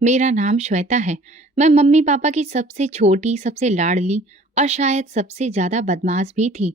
मेरा नाम श्वेता है। मैं मम्मी पापा की सबसे छोटी, सबसे लाडली और शायद सबसे ज्यादा बदमाश भी थी।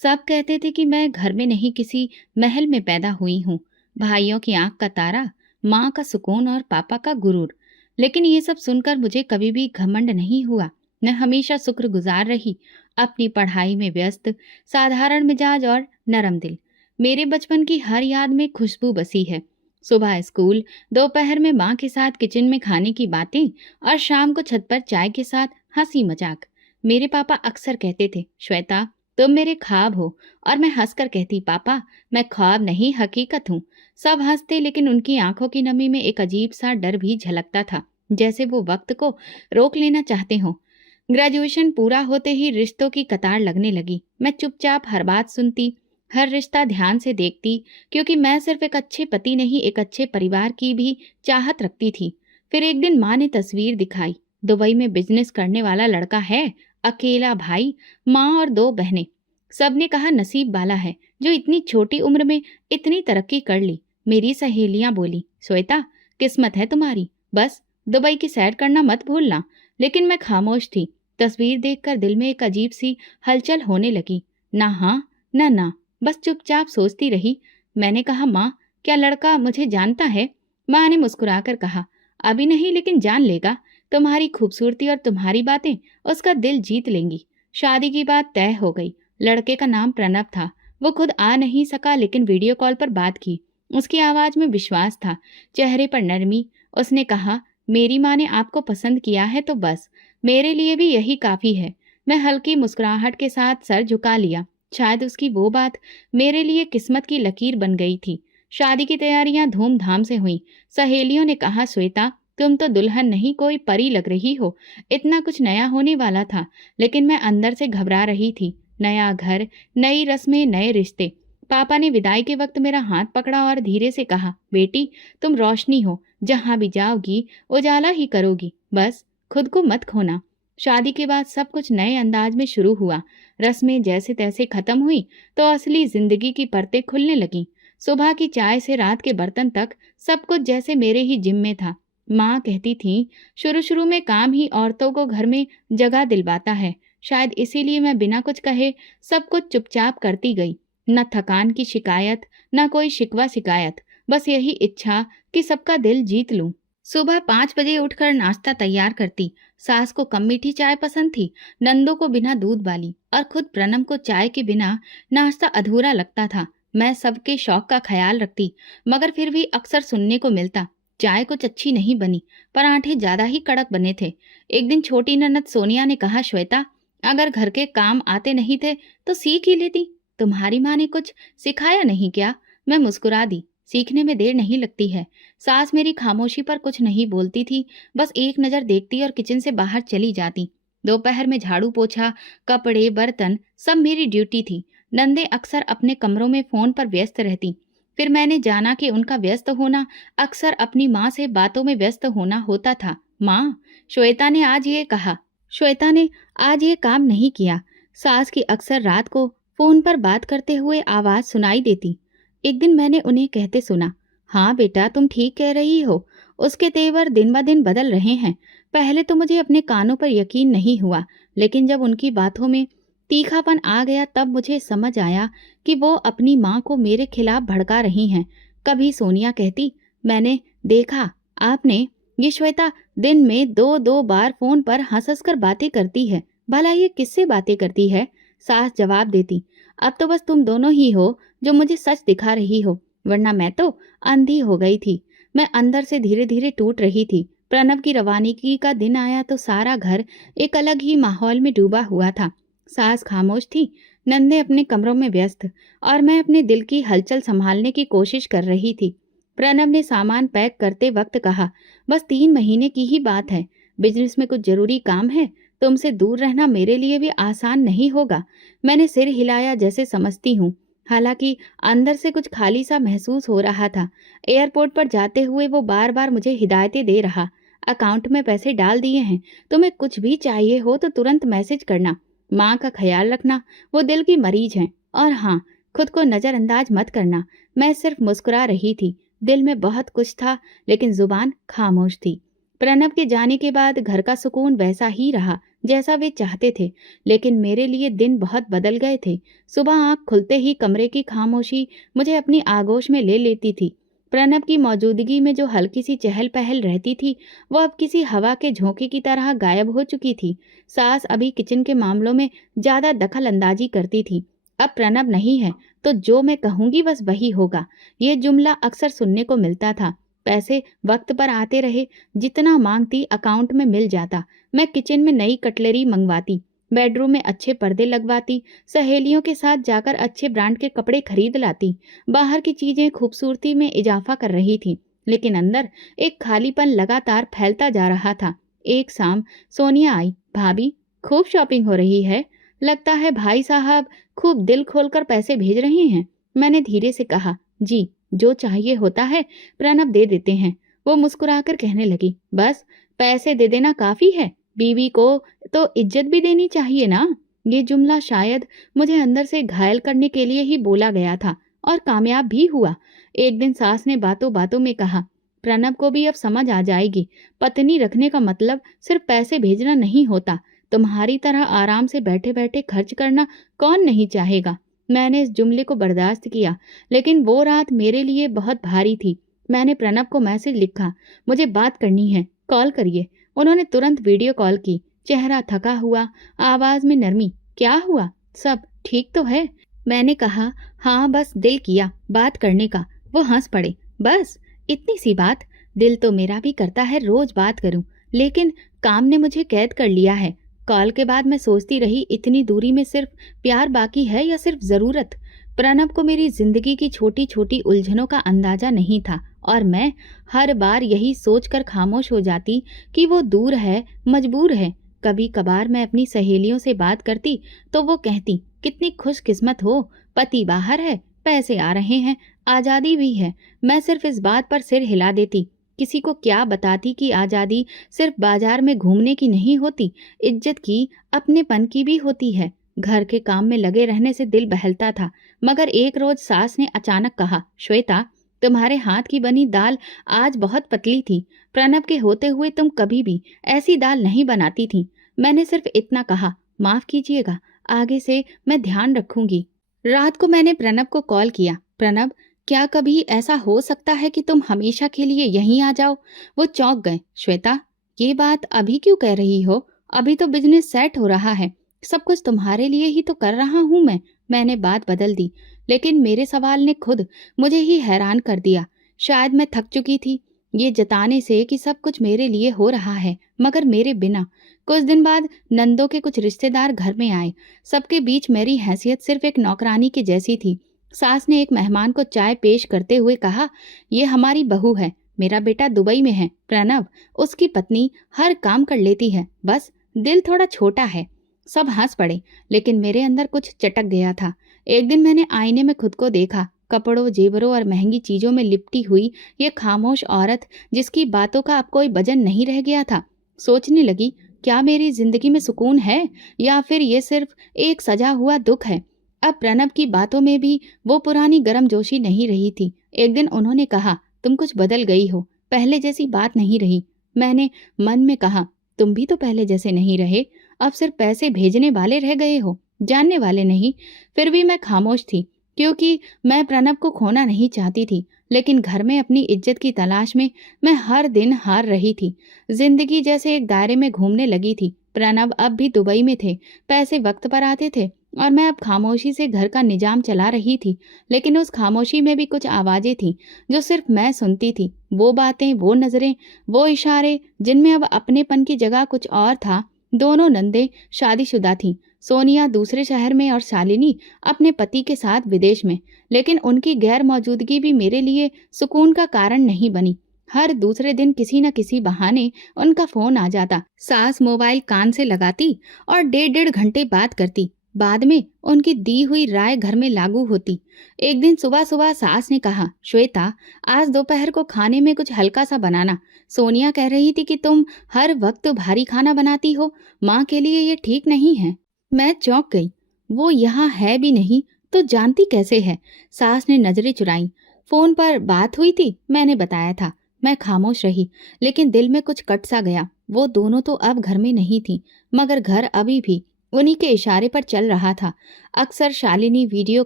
सब कहते थे कि मैं घर में नहीं किसी महल में पैदा हुई हूँ। भाइयों की आंख का तारा, माँ का सुकून और पापा का गुरूर। लेकिन ये सब सुनकर मुझे कभी भी घमंड नहीं हुआ। मैं हमेशा शुक्रगुजार रही, अपनी पढ़ाई में व्यस्त, साधारण मिजाज और नरम दिल। मेरे बचपन की हर याद में खुशबू बसी है। सुबह स्कूल, दोपहर में माँ के साथ किचन में खाने की बातें और शाम को छत पर चाय के साथ हंसी मजाक। मेरे पापा अक्सर कहते थे, श्वेता तुम मेरे ख्वाब हो। और मैं हंसकर कहती, पापा मैं ख्वाब नहीं हकीकत हूँ। सब हंसते, लेकिन उनकी आंखों की नमी में एक अजीब सा डर भी झलकता था, जैसे वो वक्त को रोक लेना चाहते हो। ग्रेजुएशन पूरा होते ही रिश्तों की कतार लगने लगी। मैं चुपचाप हर बात सुनती, हर रिश्ता ध्यान से देखती, क्योंकि मैं सिर्फ एक अच्छे पति नहीं, एक अच्छे परिवार की भी चाहत रखती थी। फिर एक दिन माँ ने तस्वीर दिखाई। दुबई में बिजनेस करने वाला लड़का है, अकेला भाई, माँ और दो बहनें। सबने कहा नसीब वाला है जो इतनी छोटी उम्र में इतनी तरक्की कर ली। मेरी सहेलियां बोली, श्वेता किस्मत है तुम्हारी, बस दुबई की सैर करना मत भूलना। लेकिन मैं खामोश थी। तस्वीर देखकर दिल में एक अजीब सी हलचल होने लगी। ना हाँ, ना ना, बस चुपचाप सोचती रही। मैंने कहा, माँ क्या लड़का मुझे जानता है? माँ ने मुस्कुराकर कहा, अभी नहीं लेकिन जान लेगा। तुम्हारी खूबसूरती और तुम्हारी बातें उसका दिल जीत लेंगी। शादी की बात तय हो गई। लड़के का नाम प्रणव था। वो खुद आ नहीं सका, लेकिन वीडियो कॉल पर बात की। उसकी आवाज में विश्वास था, चेहरे पर नरमी। उसने कहा, मेरी माँ ने आपको पसंद किया है तो बस मेरे लिए भी यही काफी है। मैं हल्की मुस्कुराहट के साथ सर झुका लिया। शायद उसकी वो बात मेरे लिए किस्मत की लकीर बन गई थी। शादी की तैयारियां धूमधाम से हुई। सहेलियों ने कहा, श्वेता तुम तो दुल्हन नहीं कोई परी लग रही हो। इतना कुछ नया होने वाला था, लेकिन मैं अंदर से घबरा रही थी। नया घर, नई रस्में, नए रिश्ते। पापा ने विदाई के वक्त मेरा हाथ पकड़ा और धीरे से कहा, बेटी तुम रोशनी हो, जहां भी जाओगी उजाला ही करोगी, बस खुद को मत खोना। शादी के बाद सब कुछ नए अंदाज में शुरू हुआ। रस्में जैसे तैसे खत्म हुई तो असली जिंदगी की परतें खुलने लगीं। सुबह की चाय से रात के बर्तन तक सब कुछ जैसे मेरे ही जिम्मे था। माँ कहती थी, शुरू शुरू में काम ही औरतों को घर में जगह दिलवाता है। शायद इसीलिए मैं बिना कुछ कहे सब कुछ चुपचाप करती गई। न थकान की शिकायत, न कोई शिकवा शिकायत, बस यही इच्छा कि सबका दिल जीत लूं। सुबह 5 बजे उठकर नाश्ता तैयार करती। सास को कम मीठी चाय पसंद थी, नंदों को बिना दूध वाली, और खुद प्रणम को चाय के बिना नाश्ता अधूरा लगता था। मैं सबके शौक का ख्याल रखती, मगर फिर भी अक्सर सुनने को मिलता, चाय कुछ अच्छी नहीं बनी, पराठे ज्यादा ही कड़क बने थे। एक दिन छोटी ननद सोनिया ने कहा, श्वेता अगर घर के काम आते नहीं थे तो सीख ही लेती। तुम्हारी माँ ने कुछ सिखाया नहीं क्या? मैं मुस्कुरा दी, सीखने में देर नहीं लगती है। सास मेरी खामोशी पर कुछ नहीं बोलती थी, बस एक नजर देखती और किचन से बाहर चली जाती। दोपहर में झाड़ू पोछा, कपड़े, बर्तन सब मेरी ड्यूटी थी। नंदे अक्सर अपने कमरों में फोन पर व्यस्त रहती। फिर मैंने जाना कि उनका व्यस्त होना अक्सर अपनी माँ से बातों में व्यस्त होना होता था। माँ, श्वेता ने आज ये कहा, श्वेता ने आज ये काम नहीं किया। सास की अक्सर रात को फोन पर बात करते हुए आवाज सुनाई देती। एक दिन मैंने उन्हें कहते सुना, हाँ बेटा तुम ठीक कह रही हो, उसके तेवर दिन ब दिन बदल रहे हैं। पहले तो मुझे अपने कानों पर यकीन नहीं हुआ, लेकिन जब उनकी बातों में तीखापन आ गया तब मुझे समझ आया कि वो अपनी माँ को मेरे खिलाफ भड़का रही हैं। कभी सोनिया कहती, मैंने देखा आपने, ये श्वेता दिन में 2-2 बार फोन पर हंस हंस कर बातें करती है। भला ये किससे बातें करती है? सास जवाब देती, अब तो बस तुम दोनों ही हो जो मुझे सच दिखा रही हो, वरना मैं तो अंधी हो गई थी। मैं अंदर से धीरे धीरे टूट रही थी। प्रणव की रवानगी का दिन आया तो सारा घर एक अलग ही माहौल में डूबा हुआ था। सास खामोश थी, नंदे अपने कमरों में व्यस्त, और मैं अपने दिल की हलचल संभालने की कोशिश कर रही थी। प्रणव ने सामान पैक करते वक्त कहा, बस 3 महीने की ही बात है, बिजनेस में कुछ जरूरी काम है, तुमसे दूर रहना मेरे लिए भी आसान नहीं होगा। मैंने सिर हिलाया, जैसे समझती हूँ, हालांकि अंदर से कुछ खाली सा महसूस हो रहा था। एयरपोर्ट पर जाते हुए वो बार बार मुझे हिदायतें दे रहा, अकाउंट में पैसे डाल दिए हैं, तुम्हें कुछ भी चाहिए हो तो तुरंत मैसेज करना, माँ का ख्याल रखना, वो दिल की मरीज हैं, और हाँ, खुद को नजरअंदाज मत करना। मैं सिर्फ मुस्कुरा रही थी। दिल में बहुत कुछ था, लेकिन जुबान खामोश थी। प्रणव के जाने के बाद घर का सुकून वैसा ही रहा जैसा वे चाहते थे, लेकिन मेरे लिए दिन बहुत बदल गए थे। सुबह आंख खुलते ही कमरे की खामोशी मुझे अपनी आगोश में ले लेती थी। प्रणव की मौजूदगी में जो हल्की सी चहल पहल रहती थी, वो अब किसी हवा के झोंके की तरह गायब हो चुकी थी। सास अभी किचन के मामलों में ज्यादा दखल अंदाजी करती थी। अब प्रणव नहीं है तो जो मैं कहूंगी बस वही होगा, ये जुमला अक्सर सुनने को मिलता था। पैसे वक्त पर आते रहे, जितना मांगती अकाउंट में मिल जाता। मैं किचन में नई कटलरी मंगवाती, बेडरूम में अच्छे पर्दे लगवाती, सहेलियों के साथ जाकर अच्छे ब्रांड के कपड़े खरीद लाती। बाहर की चीजें खूबसूरती में इजाफा कर रही थी, लेकिन अंदर एक खालीपन लगातार फैलता जा रहा था। एक शाम सोनिया आई। भाभी, खूब शॉपिंग हो रही है, लगता है भाई साहब खूब दिल खोलकर पैसे भेज रहे हैं। मैंने धीरे से कहा, जी, जो चाहिए होता है प्रणव दे देते हैं। वो मुस्कुराकर कहने लगी, बस पैसे दे देना काफी है, बीवी को तो इज्जत भी देनी चाहिए ना। ये जुमला शायद मुझे अंदर से घायल करने के लिए ही बोला गया था, और कामयाब भी हुआ। एक दिन सास ने बातों बातों में कहा, प्रणव को भी अब समझ आ जाएगी, पत्नी रखने का मतलब सिर्फ पैसे भेजना नहीं होता। तुम्हारी तरह आराम से बैठे बैठे खर्च करना कौन नहीं चाहेगा। मैंने इस जुमले को बर्दाश्त किया, लेकिन वो रात मेरे लिए बहुत भारी थी। मैंने प्रणव को मैसेज लिखा, मुझे बात करनी है, कॉल करिए। उन्होंने तुरंत वीडियो कॉल की। चेहरा थका हुआ, आवाज में नरमी। क्या हुआ, सब ठीक तो है? मैंने कहा, हाँ बस दिल किया बात करने का। वो हंस पड़े, बस इतनी सी बात? दिल तो मेरा भी करता है रोज बात करूं, लेकिन काम ने मुझे कैद कर लिया है। कॉल के बाद मैं सोचती रही, इतनी दूरी में सिर्फ प्यार बाकी है या सिर्फ जरूरत। प्रणव को मेरी जिंदगी की छोटी छोटी उलझनों का अंदाजा नहीं था, और मैं हर बार यही सोचकर खामोश हो जाती कि वो दूर है, मजबूर है। कभी कभार मैं अपनी सहेलियों से बात करती तो वो कहती, कितनी खुशकिस्मत हो, पति बाहर है, पैसे आ रहे हैं, आजादी भी है। मैं सिर्फ इस बात पर सिर हिला देती। किसी को क्या बताती कि आजादी सिर्फ बाजार में घूमने की नहीं होती, इज्जत की, अपनेपन की भी होती है। घर के काम में लगे रहने से दिल बहलता था, मगर एक रोज सास ने अचानक कहा, श्वेता, तुम्हारे हाथ की बनी दाल आज बहुत पतली थी। प्रणव के होते हुए तुम कभी भी ऐसी दाल नहीं बनाती थी। मैंने सिर्फ इतना कहा, माफ कीजिएगा, आगे से मैं ध्यान रखूंगी। रात को मैंने प्रणव को कॉल किया, प्रणव, क्या कभी ऐसा हो सकता है कि तुम हमेशा के लिए यहीं आ जाओ? वो चौंक गए। श्वेता, ये बात अभी क्यों कह रही हो? अभी तो बिजनेस सेट हो रहा है, सब कुछ तुम्हारे लिए ही तो कर रहा हूं मैं। मैंने बात बदल दी, लेकिन मेरे सवाल ने खुद मुझे ही हैरान कर दिया। शायद मैं थक चुकी थी ये जताने से कि सब कुछ मेरे लिए हो रहा है, मगर मेरे बिना। कुछ दिन बाद नंदों के कुछ रिश्तेदार घर में आए। सबके बीच मेरी हैसियत सिर्फ एक नौकरानी की जैसी थी। सास ने एक मेहमान को चाय पेश करते हुए कहा, ये हमारी बहू है, मेरा बेटा दुबई में है, प्रणव, उसकी पत्नी हर काम कर लेती है, बस दिल थोड़ा छोटा है। सब हंस पड़े, लेकिन मेरे अंदर कुछ चटक गया था। एक दिन मैंने आईने में खुद को देखा, कपड़ों, जेवरों और महंगी चीजों में लिपटी हुई ये खामोश औरत, जिसकी बातों का अब कोई वजन नहीं रह गया था। सोचने लगी, क्या मेरी जिंदगी में सुकून है, या फिर ये सिर्फ एक सजा हुआ दुख है? अब प्रणव की बातों में भी वो पुरानी गर्मजोशी नहीं रही थी। एक दिन उन्होंने कहा, तुम कुछ बदल गई हो, पहले जैसी बात नहीं रही। मैंने मन में कहा, तुम भी तो पहले जैसे नहीं रहे, अब सिर्फ पैसे भेजने वाले रह गए हो, जानने वाले नहीं। फिर भी मैं खामोश थी, क्योंकि मैं प्रणव को खोना नहीं चाहती थी, लेकिन घर में अपनी इज्जत की तलाश में मैं हर दिन हार रही थी। जिंदगी जैसे एक दायरे में घूमने लगी थी। प्रणव अब भी दुबई में थे, पैसे वक्त पर आते थे, और मैं अब खामोशी से घर का निजाम चला रही थी। लेकिन उस खामोशी में भी कुछ आवाजें थीं जो सिर्फ मैं सुनती थी। वो बातें, वो नजरें, वो इशारे, जिनमें अब अपनेपन की जगह कुछ और था। दोनों नंदें शादीशुदा थीं, सोनिया दूसरे शहर में और शालिनी अपने पति के साथ विदेश में। लेकिन उनकी गैर मौजूदगी भी मेरे लिए सुकून का कारण नहीं बनी। हर दूसरे दिन किसी न किसी बहाने उनका फोन आ जाता। सास मोबाइल कान से लगाती और 1.5 घंटे बात करती। बाद में उनकी दी हुई राय घर में लागू होती। एक दिन सुबह सुबह सास ने कहा, श्वेता, आज दोपहर को खाने में कुछ हल्का सा बनाना। सोनिया कह रही थी कि तुम हर वक्त भारी खाना बनाती हो, माँ के लिए ये ठीक नहीं है। मैं चौंक गई। वो यहाँ है भी नहीं तो जानती कैसे है? सास ने नजरें चुराई। फोन पर बात हुई थी, मैंने बताया था। मैं खामोश रही, लेकिन दिल में कुछ कट सा गया। वो दोनों तो अब घर में नहीं थी, मगर घर अभी भी उन्हीं के इशारे पर चल रहा था। अक्सर शालिनी वीडियो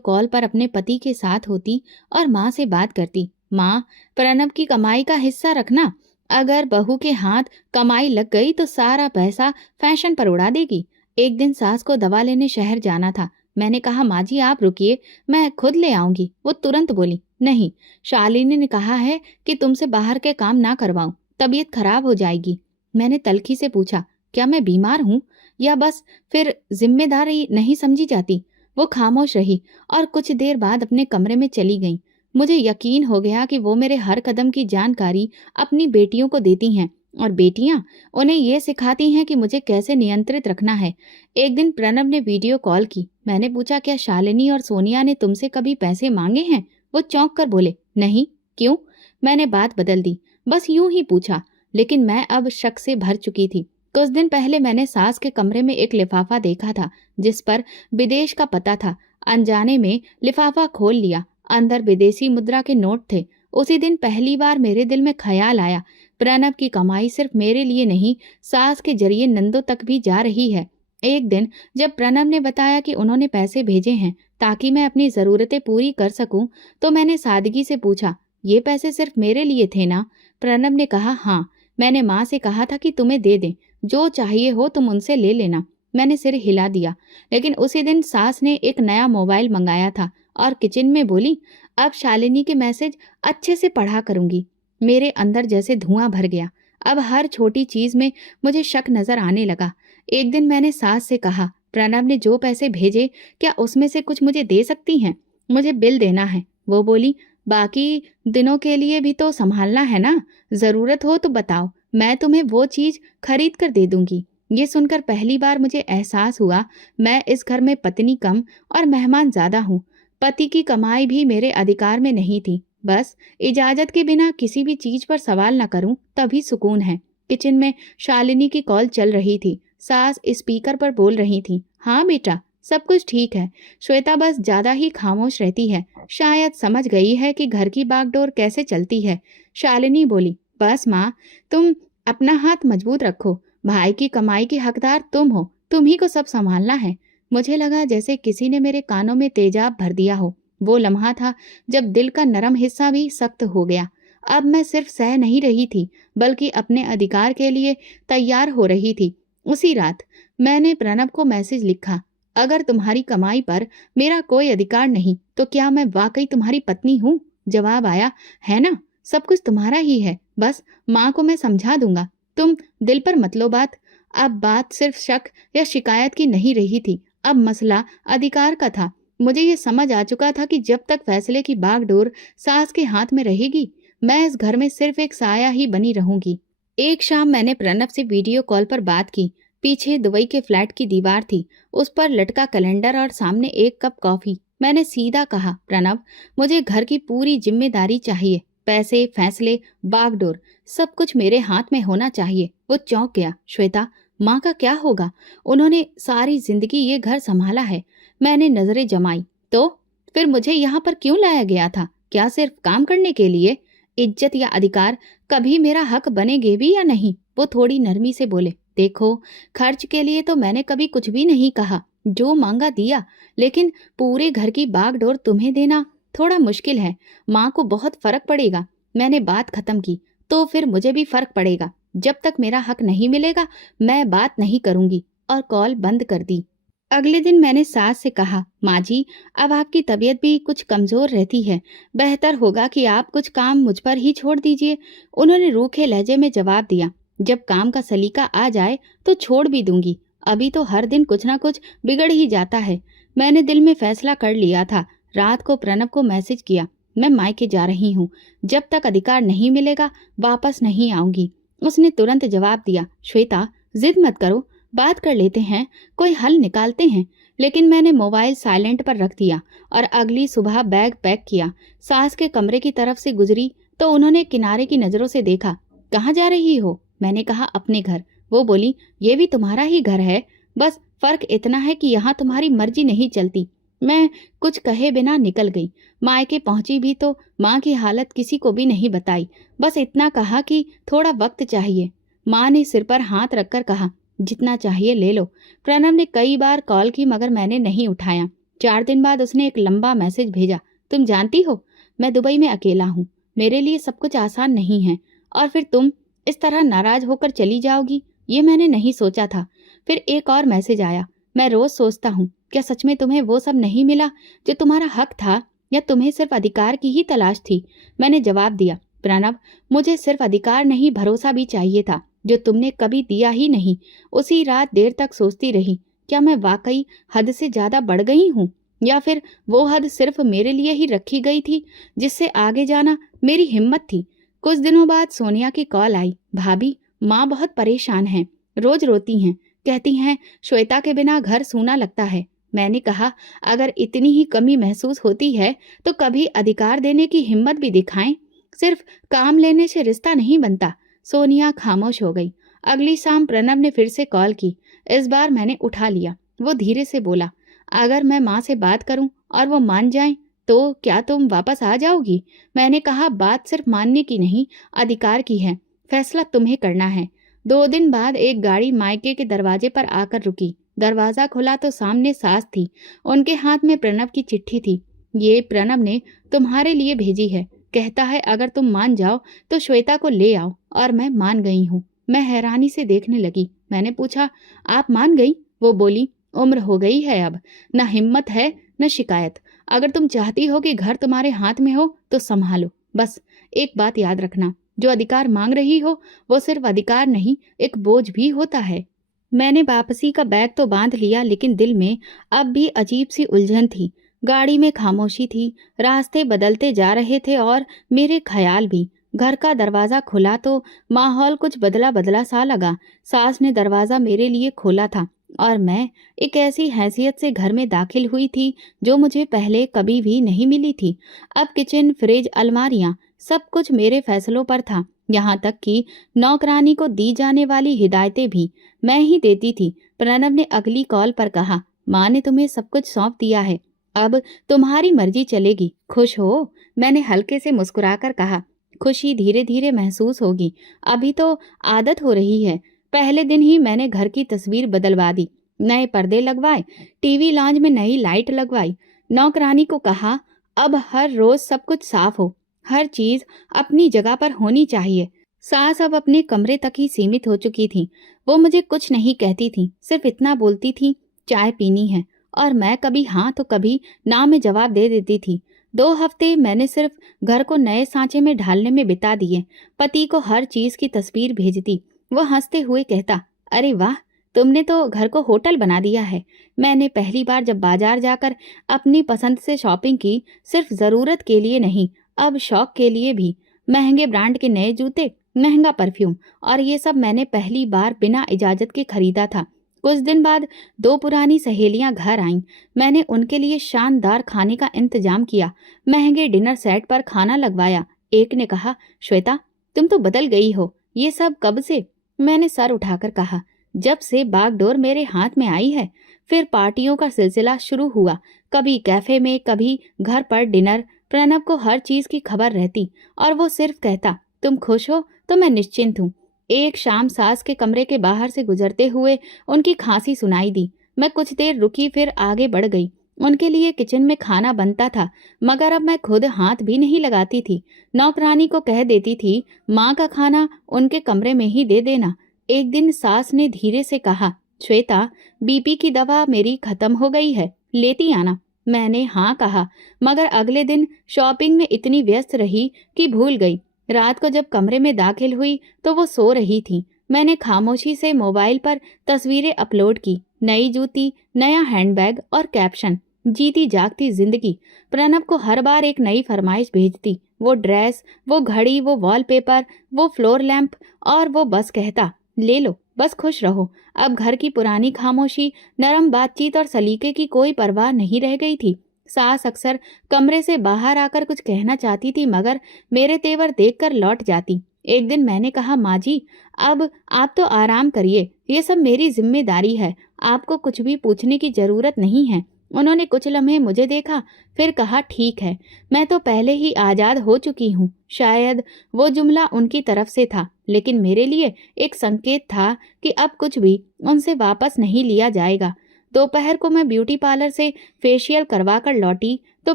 कॉल पर अपने पति के साथ होती और माँ से बात करती। माँ, प्रणव की कमाई का हिस्सा रखना। अगर बहू के हाथ कमाई लग गई तो सारा पैसा फैशन पर उड़ा देगी। एक दिन सास को दवा लेने शहर जाना था। मैंने कहा, माँ जी आप रुकिए, मैं खुद ले आऊंगी। वो तुरंत बोली, नहीं, शालिनी ने कहा है कि तुमसे बाहर के काम ना करवाऊं, तबीयत खराब हो जाएगी। मैंने तल्खी से पूछा, क्या मैं बीमार हूँ या बस फिर जिम्मेदारी नहीं समझी जाती? वो खामोश रही और कुछ देर बाद अपने कमरे में चली गई। मुझे यकीन हो गया कि वो मेरे हर कदम की जानकारी अपनी बेटियों को देती हैं और बेटियां उन्हें ये सिखाती हैं कि मुझे कैसे नियंत्रित रखना है। एक दिन प्रणव ने वीडियो कॉल की। मैंने पूछा, क्या शालिनी और सोनिया ने तुमसे कभी पैसे मांगे हैं? वो चौंक कर बोले, नहीं। क्यों? मैंने बात बदल दी, बस यूं ही पूछा। लेकिन मैं अब शक से भर चुकी थी। कुछ दिन पहले मैंने सास के कमरे में एक लिफाफा देखा था जिस पर विदेश का पता था। अनजाने में लिफाफा खोल लिया। अंदर विदेशी मुद्रा के नोट थे। उसी दिन पहली बार मेरे दिल में ख्याल आया, प्रणव की कमाई सिर्फ मेरे लिए नहीं, सास के जरिए नंदों तक भी जा रही है। एक दिन जब प्रणव ने बताया कि उन्होंने पैसे भेजे हैं ताकि मैं अपनी ज़रूरतें पूरी कर सकूं, तो मैंने सादगी से पूछा, ये पैसे सिर्फ मेरे लिए थे ना? प्रणव ने कहा, हाँ, मैंने माँ से कहा था कि तुम्हें दे दें, जो चाहिए हो तुम उनसे ले लेना। मैंने सिर हिला दिया। लेकिन उसी दिन सास ने एक नया मोबाइल मंगाया था और किचन में बोली, अब शालिनी के मैसेज अच्छे से पढ़ा करूंगी। मेरे अंदर जैसे धुआं भर गया। अब हर छोटी चीज में मुझे शक नजर आने लगा। एक दिन मैंने सास से कहा, प्रणव ने जो पैसे भेजे क्या उसमें से कुछ मुझे दे सकती हैं? मुझे बिल देना है। वो बोली, बाकी दिनों के लिए भी तो संभालना है ना, जरूरत हो तो बताओ, मैं तुम्हें वो चीज खरीद कर दे दूंगी। ये सुनकर पहली बार मुझे एहसास हुआ, मैं इस घर में पत्नी कम और मेहमान ज्यादा हूँ। पति की कमाई भी मेरे अधिकार में नहीं थी। बस इजाजत के बिना किसी भी चीज पर सवाल न करूं तभी सुकून है। किचन में शालिनी की कॉल चल रही थी। सास स्पीकर पर बोल रही थी, हाँ बेटा, सब कुछ ठीक है। श्वेता बस ज्यादा ही खामोश रहती है, शायद समझ गई है कि घर की बागडोर कैसे चलती है। शालिनी बोली, बस माँ, तुम अपना हाथ मजबूत रखो। भाई की कमाई की हकदार तुम हो, तुम ही को सब संभालना है। मुझे लगा जैसे किसी ने मेरे कानों में तेजाब भर दिया हो। वो लम्हा था जब दिल का नरम हिस्सा भी सख्त हो गया। अब मैं सिर्फ सह नहीं रही थी, बल्कि अपने अधिकार के लिए तैयार हो रही थी। उसी रात मैंने प्रणव को मैसेज लिखा, अगर तुम्हारी कमाई पर मेरा कोई अधिकार नहीं तो क्या मैं वाकई तुम्हारी पत्नी हूँ? जवाब आया, है ना, सब कुछ तुम्हारा ही है, बस माँ को मैं समझा दूंगा, तुम दिल पर मत लो बात। अब बात सिर्फ शक या शिकायत की नहीं रही थी, अब मसला अधिकार का था। मुझे ये समझ आ चुका था कि जब तक फैसले की बागडोर सास के हाथ में रहेगी, मैं इस घर में सिर्फ एक साया ही बनी रहूंगी। एक शाम मैंने प्रणव से वीडियो कॉल पर बात की। पीछे दुबई के फ्लैट की दीवार थी, उस पर लटका कैलेंडर और सामने एक कप कॉफी। मैंने सीधा कहा, प्रणव, मुझे घर की पूरी जिम्मेदारी चाहिए, पैसे, फैसले, बागडोर, सब कुछ मेरे हाथ में होना चाहिए। वो चौंक गया, श्वेता, माँ का क्या होगा? उन्होंने सारी जिंदगी ये घर संभाला है। मैंने नजरें जमाई, तो फिर मुझे यहाँ पर क्यों लाया गया था? क्या सिर्फ काम करने के लिए? इज्जत या अधिकार कभी मेरा हक बनेगे भी या नहीं? वो थोड़ी नरमी से बोले, देखो, खर्च के लिए तो मैंने कभी कुछ भी नहीं कहा, जो मांगा दिया, लेकिन पूरे घर की बागडोर तुम्हें देना थोड़ा मुश्किल है। माँ को बहुत फर्क पड़ेगा। मैंने बात खत्म की, तो फिर मुझे भी फर्क पड़ेगा। जब तक मेरा हक नहीं मिलेगा मैं बात नहीं करूंगी, और कॉल बंद कर दी। अगले दिन मैंने सास से कहा, माँ जी, अब आपकी तबीयत भी कुछ कमजोर रहती है, बेहतर होगा कि आप कुछ काम मुझ पर ही छोड़ दीजिए। उन्होंने रूखे लहजे में जवाब दिया, जब काम का सलीका आ जाए तो छोड़ भी दूंगी, अभी तो हर दिन कुछ ना कुछ बिगड़ ही जाता है। मैंने दिल में फैसला कर लिया था। रात को प्रणव को मैसेज किया, मैं मायके जा रही हूँ, जब तक अधिकार नहीं मिलेगा वापस नहीं आऊंगी। उसने तुरंत जवाब दिया, श्वेता, जिद मत करो, बात कर लेते हैं, कोई हल निकालते हैं। लेकिन मैंने मोबाइल साइलेंट पर रख दिया और अगली सुबह बैग पैक किया। सास के कमरे की तरफ से गुजरी तो उन्होंने किनारे की नजरों से देखा। कहाँ जा रही हो? मैंने कहा, अपने घर। वो बोली, ये भी तुम्हारा ही घर है, बस फर्क इतना है कि यहाँ तुम्हारी मर्जी नहीं चलती। मैं कुछ कहे बिना निकल गई। मायके पहुंची भी तो माँ की हालत किसी को भी नहीं बताई। बस इतना कहा कि थोड़ा वक्त चाहिए। माँ ने सिर पर हाथ रखकर कहा, जितना चाहिए ले लो। प्रणव ने कई बार कॉल की मगर मैंने नहीं उठाया। 4 दिन बाद उसने एक लंबा मैसेज भेजा, तुम जानती हो मैं दुबई में अकेला हूँ। मेरे लिए सब कुछ आसान नहीं है और फिर तुम इस तरह नाराज होकर चली जाओगी, ये मैंने नहीं सोचा था। फिर एक और मैसेज आया, मैं रोज सोचता हूँ क्या सच में तुम्हें वो सब नहीं मिला जो तुम्हारा हक था, या तुम्हें सिर्फ अधिकार की ही तलाश थी। मैंने जवाब दिया, प्रणव मुझे सिर्फ अधिकार नहीं भरोसा भी चाहिए था, जो तुमने कभी दिया ही नहीं। उसी रात देर तक सोचती रही, क्या मैं वाकई हद से ज्यादा बढ़ गई हूँ, या फिर वो हद सिर्फ मेरे लिए ही रखी गई थी जिससे आगे जाना मेरी हिम्मत थी। कुछ दिनों बाद सोनिया की कॉल आई, भाभी माँ बहुत परेशान हैं, रोज रोती हैं, कहती हैं श्वेता के बिना घर सूना लगता है। मैंने कहा, अगर इतनी ही कमी महसूस होती है तो कभी अधिकार देने की हिम्मत भी दिखाएं, सिर्फ काम लेने से रिश्ता नहीं बनता। सोनिया खामोश हो गई। अगली शाम प्रणव ने फिर से कॉल की। इस बार मैंने उठा लिया। वो धीरे से बोला, अगर मैं माँ से बात करूं और वो मान जाएं तो क्या तुम वापस आ जाओगी? मैंने कहा, बात सिर्फ मानने की नहीं, अधिकार की है, फैसला तुम्हें करना है। 2 दिन बाद एक गाड़ी मायके के दरवाजे पर आकर रुकी। दरवाजा खुला तो सामने सास थी। उनके हाथ में प्रणव की चिट्ठी थी। ये प्रणव ने तुम्हारे लिए भेजी है, कहता है अगर तुम मान जाओ तो श्वेता को ले आओ। और मैं मान गई हूँ। मैं हैरानी से देखने लगी। मैंने पूछा, आप मान गई? वो बोली, उम्र हो गई है अब, न हिम्मत है न शिकायत। अगर तुम चाहती हो कि घर तुम्हारे हाथ में हो तो संभालो। बस एक बात याद रखना, जो अधिकार मांग रही हो वो सिर्फ अधिकार नहीं, एक बोझ भी होता है। मैंने वापसी का बैग तो बांध लिया, लेकिन दिल में अब भी अजीब सी उलझन थी। गाड़ी में खामोशी थी, रास्ते बदलते जा रहे थे और मेरे ख्याल भी। घर का दरवाजा खुला तो माहौल कुछ बदला बदला सा लगा। सास ने दरवाजा मेरे लिए खोला था और मैं एक ऐसी हैसियत से घर में दाखिल हुई थी जो मुझे पहले कभी भी नहीं मिली थी। अब किचन, फ्रिज, अलमारियां, सब कुछ मेरे फैसलों पर था। यहाँ तक कि नौकरानी को दी जाने वाली हिदायतें भी मैं ही देती थी। प्रणव ने अगली कॉल पर कहा, माँ ने तुम्हें सब कुछ सौंप दिया है, अब तुम्हारी मर्जी चलेगी, खुश हो? मैंने हल्के से मुस्कुराकर कहा, खुशी धीरे धीरे महसूस होगी, अभी तो आदत हो रही है। पहले दिन ही मैंने घर की तस्वीर बदलवा दी, नए पर्दे लगवाए, टीवी लॉन्ज में नई लाइट लगवाई। नौकरानी को कहा, अब हर रोज सब कुछ साफ हो, हर चीज अपनी जगह पर होनी चाहिए। सास अब अपने कमरे तक ही सीमित हो चुकी थी। वो मुझे कुछ नहीं कहती थी, सिर्फ इतना बोलती थी, चाय पीनी है, और मैं कभी हाँ तो कभी ना में जवाब दे देती थी। 2 हफ्ते मैंने सिर्फ घर को नए सांचे में ढालने में बिता दिए। पति को हर चीज की तस्वीर भेजती। वो हंसते हुए कहता, अरे वाह, तुमने तो घर को होटल बना दिया है। मैंने पहली बार जब बाजार जाकर अपनी पसंद से शॉपिंग की, सिर्फ जरूरत के लिए नहीं, अब शौक के लिए भी। महंगे ब्रांड के नए जूते, महंगा परफ्यूम, और ये सब मैंने पहली बार बिना इजाजत के खरीदा था। कुछ दिन बाद 2 पुरानी सहेलियां घर आईं। मैंने उनके लिए शानदार खाने का इंतजाम किया, महंगे डिनर सेट पर खाना लगवाया। एक ने कहा, श्वेता तुम तो बदल गई हो, ये सब कब से? मैंने सर उठाकर कहा, जब से बागडोर मेरे हाथ में आई है। फिर पार्टियों का सिलसिला शुरू हुआ, कभी कैफे में, कभी घर पर डिनर। प्रणव को हर चीज की खबर रहती और वो सिर्फ कहता, तुम खुश हो तो मैं निश्चिंत हूँ। एक शाम सास के कमरे के बाहर से गुजरते हुए उनकी खांसी सुनाई दी। मैं कुछ देर रुकी, फिर आगे बढ़ गई। उनके लिए किचन में खाना बनता था, मगर अब मैं खुद हाथ भी नहीं लगाती थी। नौकरानी को कह देती थी, माँ का खाना उनके कमरे में ही दे देना। एक दिन सास ने धीरे से कहा, श्वेता बीपी की दवा मेरी खत्म हो गई है, लेती आना। मैंने हाँ कहा, मगर अगले दिन शॉपिंग में इतनी व्यस्त रही कि भूल गई। रात को जब कमरे में दाखिल हुई तो वो सो रही थी। मैंने खामोशी से मोबाइल पर तस्वीरें अपलोड की, नई जूती, नया हैंडबैग और कैप्शन, जीती जागती जिंदगी। प्रणव को हर बार एक नई फरमाइश भेजती, वो ड्रेस, वो घड़ी, वो वॉलपेपर, वो फ्लोर लैंप, और वो बस कहता, ले लो, बस खुश रहो। अब घर की पुरानी खामोशी, नरम बातचीत और सलीके की कोई परवाह नहीं रह गई थी। सास अक्सर कमरे से बाहर आकर कुछ कहना चाहती थी, मगर मेरे तेवर देखकर लौट जाती। एक दिन मैंने कहा, माँ जी अब आप तो आराम करिए, ये सब मेरी जिम्मेदारी है, आपको कुछ भी पूछने की जरूरत नहीं है। उन्होंने कुछ लम्हे मुझे देखा, फिर कहा, ठीक है, मैं तो पहले ही आज़ाद हो चुकी हूँ। शायद वो जुमला उनकी तरफ से था, लेकिन मेरे लिए एक संकेत था कि अब कुछ भी उनसे वापस नहीं लिया जाएगा। दोपहर को मैं ब्यूटी पार्लर से फेशियल करवा कर लौटी तो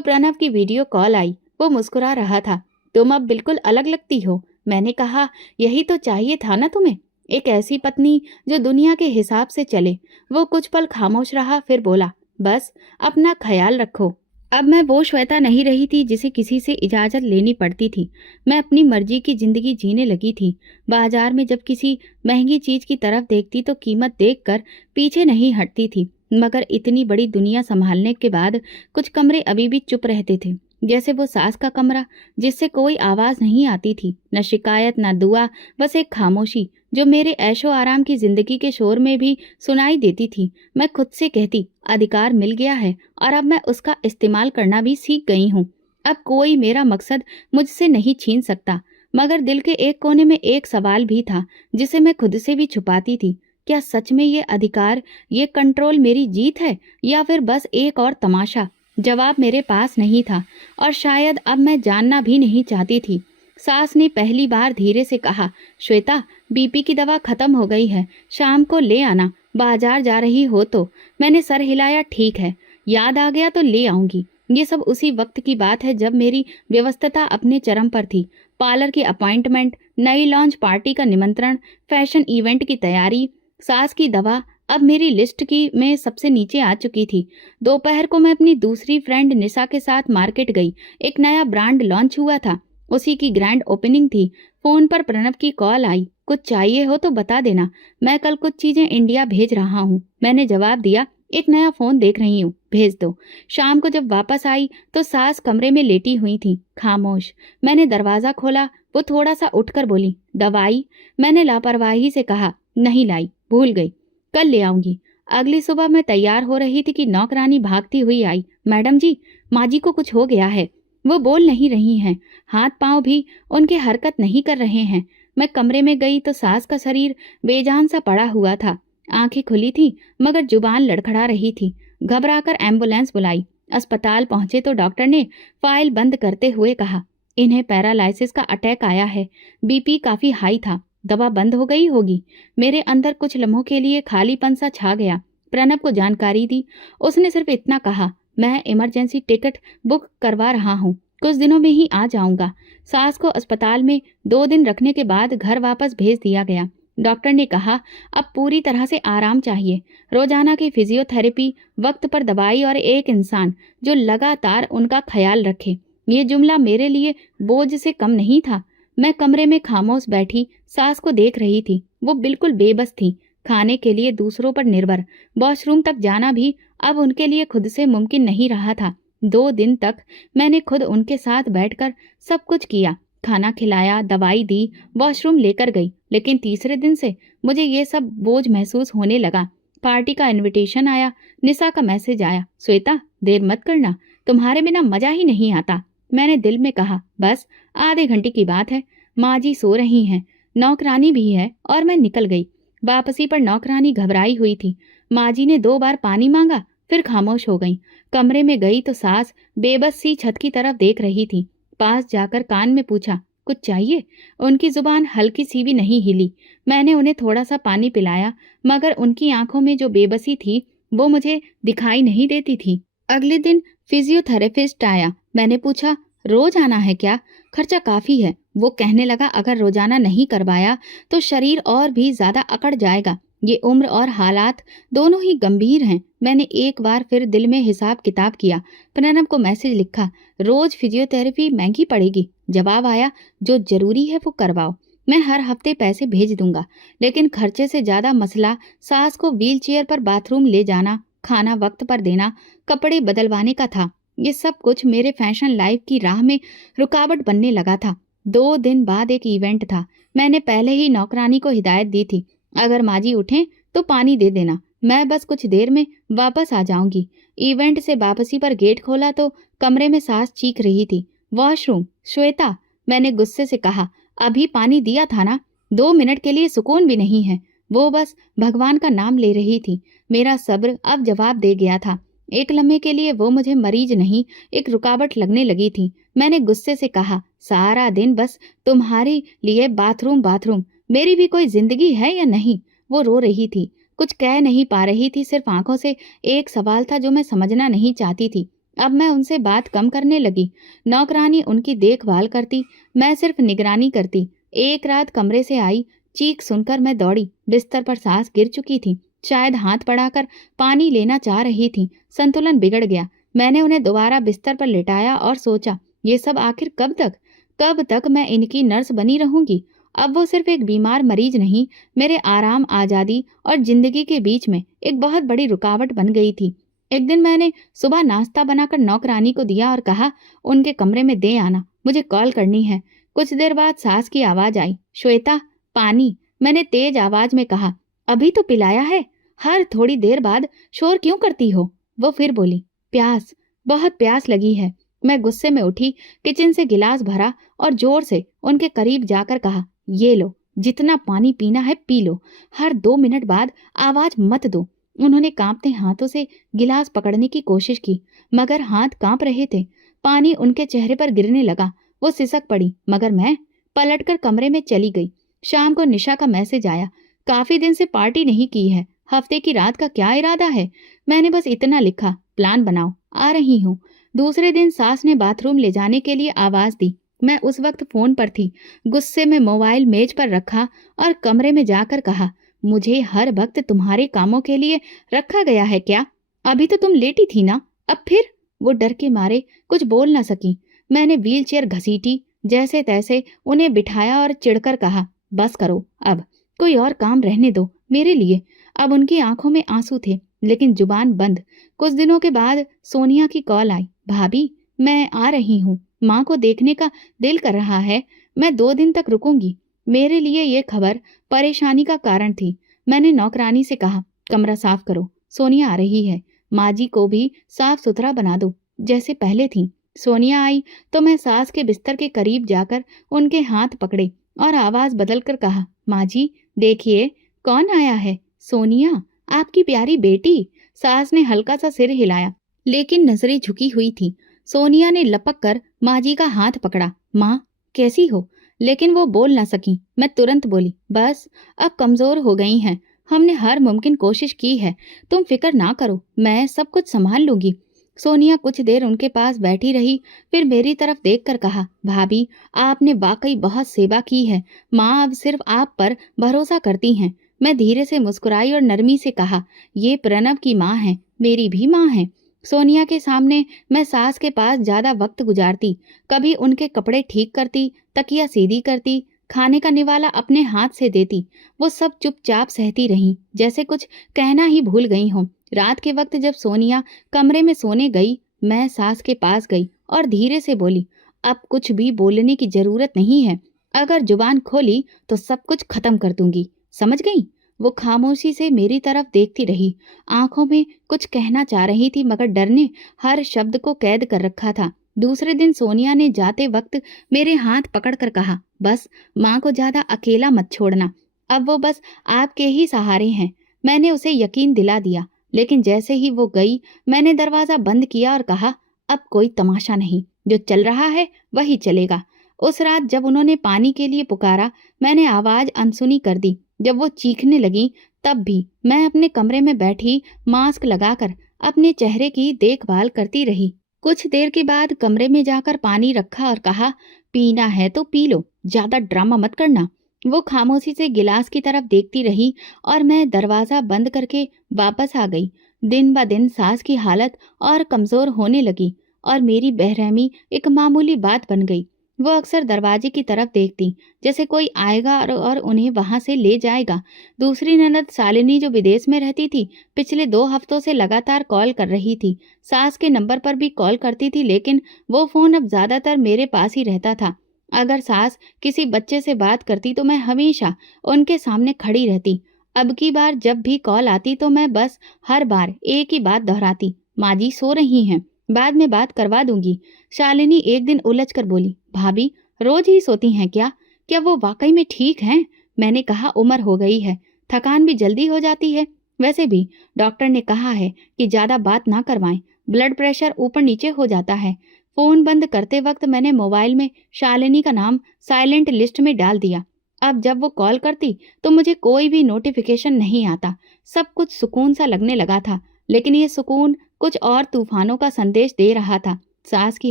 प्रणव की वीडियो कॉल आई। वो मुस्कुरा रहा था। तुम अब बिल्कुल अलग लगती हो। मैंने कहा, यही तो चाहिए था ना तुम्हें, एक ऐसी पत्नी जो दुनिया के हिसाब से चले। वो कुछ पल खामोश रहा, फिर बोला, बस अपना ख्याल रखो। अब मैं वो श्वेता नहीं रही थी जिसे किसी से इजाजत लेनी पड़ती थी। मैं अपनी मर्जी की जिंदगी जीने लगी थी। बाजार में जब किसी महंगी चीज की तरफ देखती तो कीमत देखकर पीछे नहीं हटती थी, मगर इतनी बड़ी दुनिया संभालने के बाद कुछ कमरे अभी भी चुप रहते थे, जैसे वो सास का कमरा जिससे कोई आवाज नहीं आती थी, न शिकायत न दुआ, बस एक खामोशी जो मेरे ऐशो आराम की जिंदगी के शोर में भी सुनाई देती थी। मैं खुद से कहती, अधिकार मिल गया है और अब मैं उसका इस्तेमाल करना भी सीख गई हूँ। अब कोई मेरा मकसद मुझसे नहीं छीन सकता। मगर दिल के एक कोने में एक सवाल भी था जिसे मैं खुद से भी छुपाती थी। क्या सच में ये अधिकार, ये कंट्रोल मेरी जीत है या फिर बस एक और तमाशा? जवाब मेरे पास नहीं था और शायद अब मैं जानना भी नहीं चाहती थी। सास ने पहली बार धीरे से कहा, श्वेता, बीपी की दवा खत्म हो गई है, शाम को ले आना। बाजार जा रही हो तो? मैंने सर हिलाया, ठीक है, याद आ गया तो ले आऊंगी। ये सब उसी वक्त की बात है जब मेरी व्यस्तता अपने चरम पर थी। पार्लर की अपॉइंटमेंट, नई लॉन्च पार्टी का निमंत्रण, फैशन इवेंट की तैयारी, सास की दवा अब मेरी लिस्ट की में सबसे नीचे आ चुकी थी। दोपहर को मैं अपनी दूसरी फ्रेंड निशा के साथ मार्केट गई। एक नया ब्रांड लॉन्च हुआ था, उसी की ग्रैंड ओपनिंग थी। फोन पर प्रणव की कॉल आई, कुछ चाहिए हो तो बता देना, मैं कल कुछ चीजें इंडिया भेज रहा हूँ। मैंने जवाब दिया, एक नया फोन देख रही हूँ, भेज दो। शाम को जब वापस आई तो सास कमरे में लेटी हुई थी, खामोश। मैंने दरवाजा खोला, वो थोड़ा सा उठकर बोली, दवाई? मैंने लापरवाही से कहा, नहीं लाई, भूल गई, कल ले आऊंगी। अगली सुबह मैं तैयार हो रही थी कि नौकरानी भागती हुई आई, मैडम जी, माँ जी को कुछ हो गया है। वो बोल नहीं रही हैं, हाथ पांव भी उनके हरकत नहीं कर रहे हैं। मैं कमरे में गई तो सास का शरीर बेजान सा पड़ा हुआ था। आंखें खुली थी मगर जुबान लड़खड़ा रही थी। घबराकर एम्बुलेंस बुलाई। अस्पताल पहुंचे तो डॉक्टर ने फाइल बंद करते हुए कहा, इन्हें पैरालाइसिस का अटैक आया है, बीपी काफी हाई था, दवा बंद हो गई होगी। मेरे अंदर कुछ लम्हों के लिए खालीपन सा छा गया। प्रणव को जानकारी दी। उसने सिर्फ इतना कहा, मैं इमरजेंसी टिकट बुक करवा रहा हूँ, कुछ दिनों में ही आ जाऊंगा। सास को अस्पताल में 2 दिन रखने के बाद घर वापस भेज दिया गया। डॉक्टर ने कहा, अब पूरी तरह से आराम चाहिए, रोजाना की फिजियोथेरेपी, वक्त पर दवाई और एक इंसान जो लगातार उनका ख्याल रखे। ये जुमला मेरे लिए बोझ से कम नहीं था। मैं कमरे में खामोश बैठी सास को देख रही थी। वो बिल्कुल बेबस थी, खाने के लिए दूसरों पर निर्भर। वॉशरूम तक जाना भी अब उनके लिए खुद से मुमकिन नहीं रहा था। 2 दिन तक मैंने खुद उनके साथ बैठकर सब कुछ किया, खाना खिलाया, दवाई दी, वॉशरूम लेकर गई। लेकिन तीसरे दिन से मुझे ये सब बोझ महसूस होने लगा। पार्टी का इनविटेशन आया, निशा का मैसेज आया, श्वेता, देर मत करना, तुम्हारे बिना मजा ही नहीं आता। मैंने दिल में कहा, बस आधे घंटे की बात है, माँ जी सो रही हैं, नौकरानी भी है। और मैं निकल गई। वापसी पर नौकरानी घबराई हुई थी। माँ जी ने 2 बार पानी मांगा, फिर खामोश हो गई। कमरे में गई तो सास बेबस सी छत की तरफ देख रही थी। पास जाकर कान में पूछा, कुछ चाहिए? उनकी जुबान हल्की सी भी नहीं हिली। मैंने उन्हें थोड़ा सा पानी पिलाया, मगर उनकी आंखों में जो बेबसी थी वो मुझे दिखाई नहीं देती थी। अगले दिन फिजियोथेरेपिस्ट आया। मैंने पूछा, रोज आना है क्या? खर्चा काफी है। वो कहने लगा, अगर रोजाना नहीं करवाया तो शरीर और भी ज्यादा अकड़ जाएगा। ये उम्र और हालात दोनों ही गंभीर हैं। मैंने एक बार फिर दिल में हिसाब किताब किया। प्रणव को मैसेज लिखा, रोज फिजियोथेरेपी महंगी पड़ेगी। जवाब आया, जो जरूरी है वो करवाओ, मैं हर हफ्ते पैसे भेज दूंगा। लेकिन खर्चे से ज्यादा मसला सास को व्हील चेयर पर बाथरूम ले जाना, खाना वक्त पर देना, कपड़े बदलवाने का था। ये सब कुछ मेरे फैशन लाइफ की राह में रुकावट बनने लगा था। 2 दिन बाद एक इवेंट था। मैंने पहले ही नौकरानी को हिदायत दी थी, अगर माजी उठें तो पानी दे देना, मैं बस कुछ देर में वापस आ जाऊंगी। इवेंट से वापसी पर गेट खोला तो कमरे में सास चीख रही थी, वॉशरूम, श्वेता। मैंने गुस्से से कहा, अभी पानी दिया था ना, 2 मिनट के लिए सुकून भी नहीं है। वो बस भगवान का नाम ले रही थी। मेरा सब्र अब जवाब दे गया था। एक लम्हे के लिए वो मुझे मरीज नहीं, एक रुकावट लगने लगी थी। मैंने गुस्से से कहा, सारा दिन बस तुम्हारे लिए बाथरूम बाथरूम, मेरी भी कोई जिंदगी है या नहीं? वो रो रही थी, कुछ कह नहीं पा रही थी, सिर्फ आंखों से एक सवाल था जो मैं समझना नहीं चाहती थी। अब मैं उनसे बात कम करने लगी। नौकरानी उनकी देखभाल करती, मैं सिर्फ निगरानी करती। एक रात कमरे से आई चीख सुनकर मैं दौड़ी। बिस्तर पर सास गिर चुकी थी, शायद हाथ बढ़ाकर पानी लेना चाह रही थी। संतुलन बिगड़ गया। मैंने उन्हें दोबारा बिस्तर पर लिटाया और सोचा, ये सब आखिर कब तक? कब तक मैं इनकी नर्स बनी रहूंगी? अब वो सिर्फ एक बीमार मरीज नहीं, मेरे आराम, आजादी और जिंदगी के बीच में एक बहुत बड़ी रुकावट बन गई थी। एक दिन मैंने सुबह नाश्ता बनाकर नौकरानी को दिया और कहा, उनके कमरे में दे आना, मुझे कॉल करनी है। कुछ देर बाद सास की आवाज आई, श्वेता, पानी। मैंने तेज आवाज में कहा, अभी तो पिलाया है, हर थोड़ी देर बाद शोर क्यों करती हो? वो फिर बोली, प्यास, बहुत प्यास लगी है। मैं गुस्से में उठी, किचन से गिलास भरा और जोर से उनके करीब जाकर कहा, ये लो, जितना पानी पीना है पी लो, हर 2 मिनट बाद आवाज मत दो। उन्होंने कांपते हाथों से गिलास पकड़ने की कोशिश की, मगर हाथ कांप रहे थे। पानी उनके चेहरे पर गिरने लगा। वो सिसक पड़ी, मगर मैं पलटकर कमरे में चली गई। शाम को निशा का मैसेज आया, काफी दिन से पार्टी नहीं की है, हफ्ते की रात का क्या इरादा है? मैंने बस इतना लिखा, प्लान बनाओ, आ रही हूँ। दूसरे दिन सास ने बाथरूम ले जाने के लिए आवाज दी। मैं उस वक्त फोन पर थी। गुस्से में मोबाइल मेज पर रखा और कमरे में जाकर कहा, मुझे हर वक्त तुम्हारे कामों के लिए रखा गया है क्या? अभी तो तुम लेटी थी ना, अब फिर? वो डर के मारे कुछ बोल न सकी। मैंने व्हीलचेयर घसीटी, जैसे तैसे उन्हें बिठाया और चिढ़कर कहा, बस करो अब, कोई और काम रहने दो मेरे लिए। अब उनकी आंखों में आंसू थे, लेकिन जुबान बंद। कुछ दिनों के बाद सोनिया की कॉल आई, भाभी मैं आ रही हूँ, माँ को देखने का दिल कर रहा है, मैं 2 दिन तक रुकूंगी। मेरे लिए ये खबर परेशानी का कारण थी। मैंने नौकरानी से कहा, कमरा साफ करो, सोनिया आ रही है, माँ जी को भी साफ सुथरा बना दो जैसे पहले थी। सोनिया आई तो मैं सास के बिस्तर के करीब जाकर उनके हाथ पकड़े और आवाज बदलकर कहा, माँ जी देखिए कौन आया है। सोनिया, आपकी प्यारी बेटी। सास ने हल्का सा सिर हिलाया, लेकिन नजरें झुकी हुई थी। सोनिया ने लपक कर माँ जी का हाथ पकड़ा, माँ कैसी हो? लेकिन वो बोल ना सकी। मैं तुरंत बोली, बस अब कमजोर हो गई हैं, हमने हर मुमकिन कोशिश की है, तुम फिक्र ना करो, मैं सब कुछ संभाल लूंगी। सोनिया कुछ देर उनके पास बैठी रही, फिर मेरी तरफ देखकर कहा, भाभी आपने वाकई बहुत सेवा की है, माँ अब सिर्फ आप पर भरोसा करती हैं। मैं धीरे से मुस्कुराई और नरमी से कहा, ये प्रणव की माँ है, मेरी भी माँ है। सोनिया के सामने मैं सास के पास ज्यादा वक्त गुजारती, कभी उनके कपड़े ठीक करती, तकिया सीधी करती, खाने का निवाला अपने हाथ से देती। वो सब चुपचाप सहती रही, जैसे कुछ कहना ही भूल गई हों। रात के वक्त जब सोनिया कमरे में सोने गई, मैं सास के पास गई और धीरे से बोली, अब कुछ भी बोलने की जरूरत नहीं है, अगर जुबान खोली तो सब कुछ खत्म कर दूंगी, समझ गई? वो खामोशी से मेरी तरफ देखती रही, आंखों में कुछ कहना चाह रही थी, मगर डर ने हर शब्द को कैद कर रखा था। दूसरे दिन सोनिया ने जाते वक्त मेरे हाथ पकड़कर कहा, बस माँ को ज्यादा अकेला मत छोड़ना, अब वो बस आपके ही सहारे हैं। मैंने उसे यकीन दिला दिया, लेकिन जैसे ही वो गई, मैंने दरवाजा बंद किया और कहा, अब कोई तमाशा नहीं, जो चल रहा है वही चलेगा। उस रात जब उन्होंने पानी के लिए पुकारा, मैंने आवाज अनसुनी कर दी। जब वो चीखने लगी, तब भी मैं अपने कमरे में बैठी मास्क लगाकर अपने चेहरे की देखभाल करती रही। कुछ देर के बाद कमरे में जाकर पानी रखा और कहा, पीना है तो पी लो, ज्यादा ड्रामा मत करना। वो खामोशी से गिलास की तरफ देखती रही और मैं दरवाजा बंद करके वापस आ गई। दिन ब दिन सास की हालत और कमजोर होने लगी और मेरी बेरहमी एक मामूली बात बन गई। वो अक्सर दरवाजे की तरफ देखती, जैसे कोई आएगा और उन्हें वहां से ले जाएगा। दूसरी ननद शालिनी जो विदेश में रहती थी, पिछले 2 हफ्तों से लगातार कॉल कर रही थी। सास के नंबर पर भी कॉल करती थी, लेकिन वो फोन अब ज्यादातर मेरे पास ही रहता था। अगर सास किसी बच्चे से बात करती तो मैं हमेशा उनके सामने खड़ी रहती। अब की बार जब भी कॉल आती तो मैं बस हर बार एक ही बात दोहराती, माँ जी सो रही हैं, बाद में बात करवा दूंगी। शालिनी एक दिन उलझ कर बोली, भाभी रोज ही सोती हैं क्या? क्या वो वाकई में ठीक हैं? मैंने कहा, उम्र हो गई है, थकान भी जल्दी हो जाती है। वैसे भी डॉक्टर ने कहा है कि ज्यादा बात ना करवाएं, ब्लड प्रेशर ऊपर नीचे हो जाता है। फोन बंद करते वक्त मैंने मोबाइल में शालिनी का नाम साइलेंट लिस्ट में डाल दिया। अब जब वो कॉल करती तो मुझे कोई भी नोटिफिकेशन नहीं आता। सब कुछ सुकून सा लगने लगा था, लेकिन ये सुकून कुछ और तूफानों का संदेश दे रहा था। सास की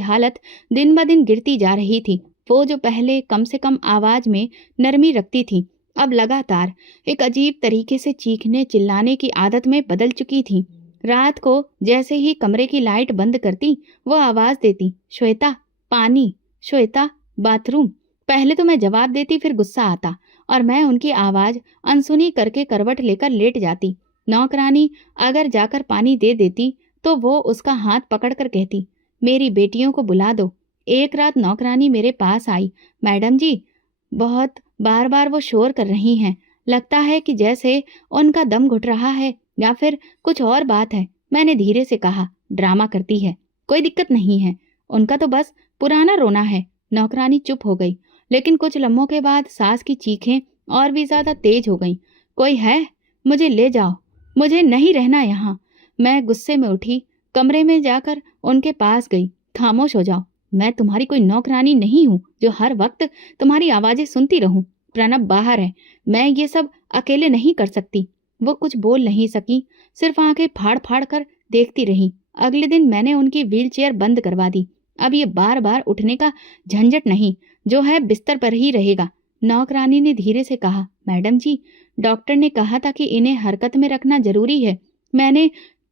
हालत दिन ब दिन गिरती जा रही थी। वो जो पहले कम से कम आवाज में नरमी रखती थी, अब लगातार एक अजीब तरीके से चीखने चिल्लाने की आदत में बदल चुकी थी। रात को जैसे ही कमरे की लाइट बंद करती, वो आवाज देती, श्वेता पानी, श्वेता बाथरूम। पहले तो मैं जवाब देती, फिर गुस्सा आता और मैं उनकी आवाज अनसुनी करके करवट लेकर लेट जाती। नौकरानी अगर जाकर पानी दे देती तो वो उसका हाथ पकड़कर कहती, मेरी बेटियों को बुला दो। एक रात नौकरानी मेरे पास आई, मैडम जी बहुत बार बार वो शोर कर रही हैं, लगता है कि जैसे उनका दम घुट रहा है या फिर कुछ और बात है। मैंने धीरे से कहा, ड्रामा करती है, कोई दिक्कत नहीं है, उनका तो बस पुराना रोना है। नौकरानी चुप हो गई, लेकिन कुछ लम्हों के बाद सास की चीखें और भी ज्यादा तेज हो गईं। कोई है? मुझे ले जाओ, मुझे नहीं रहना यहाँ। मैं गुस्से में उठी, कमरे में जाकर उनके पास गई। खामोश हो जाओ, मैं तुम्हारी कोई नौकरानी नहीं हूँ जो हर वक्त तुम्हारी आवाजें सुनती रहूं। प्रणब बाहर है, मैं ये सब अकेले नहीं कर सकती। वो कुछ बोल नहीं सकी, सिर्फ आंखें फाड़ फाड़ कर देखती रही। अगले दिन मैंने उनकी व्हीलचेयर बंद करवा दी। अब ये बार बार उठने का झंझट नहीं, जो है बिस्तर पर ही रहेगा। नौकरानी ने धीरे से कहा, मैडम जी डॉक्टर ने कहा था कि इन्हें हरकत में रखना जरूरी है। मैंने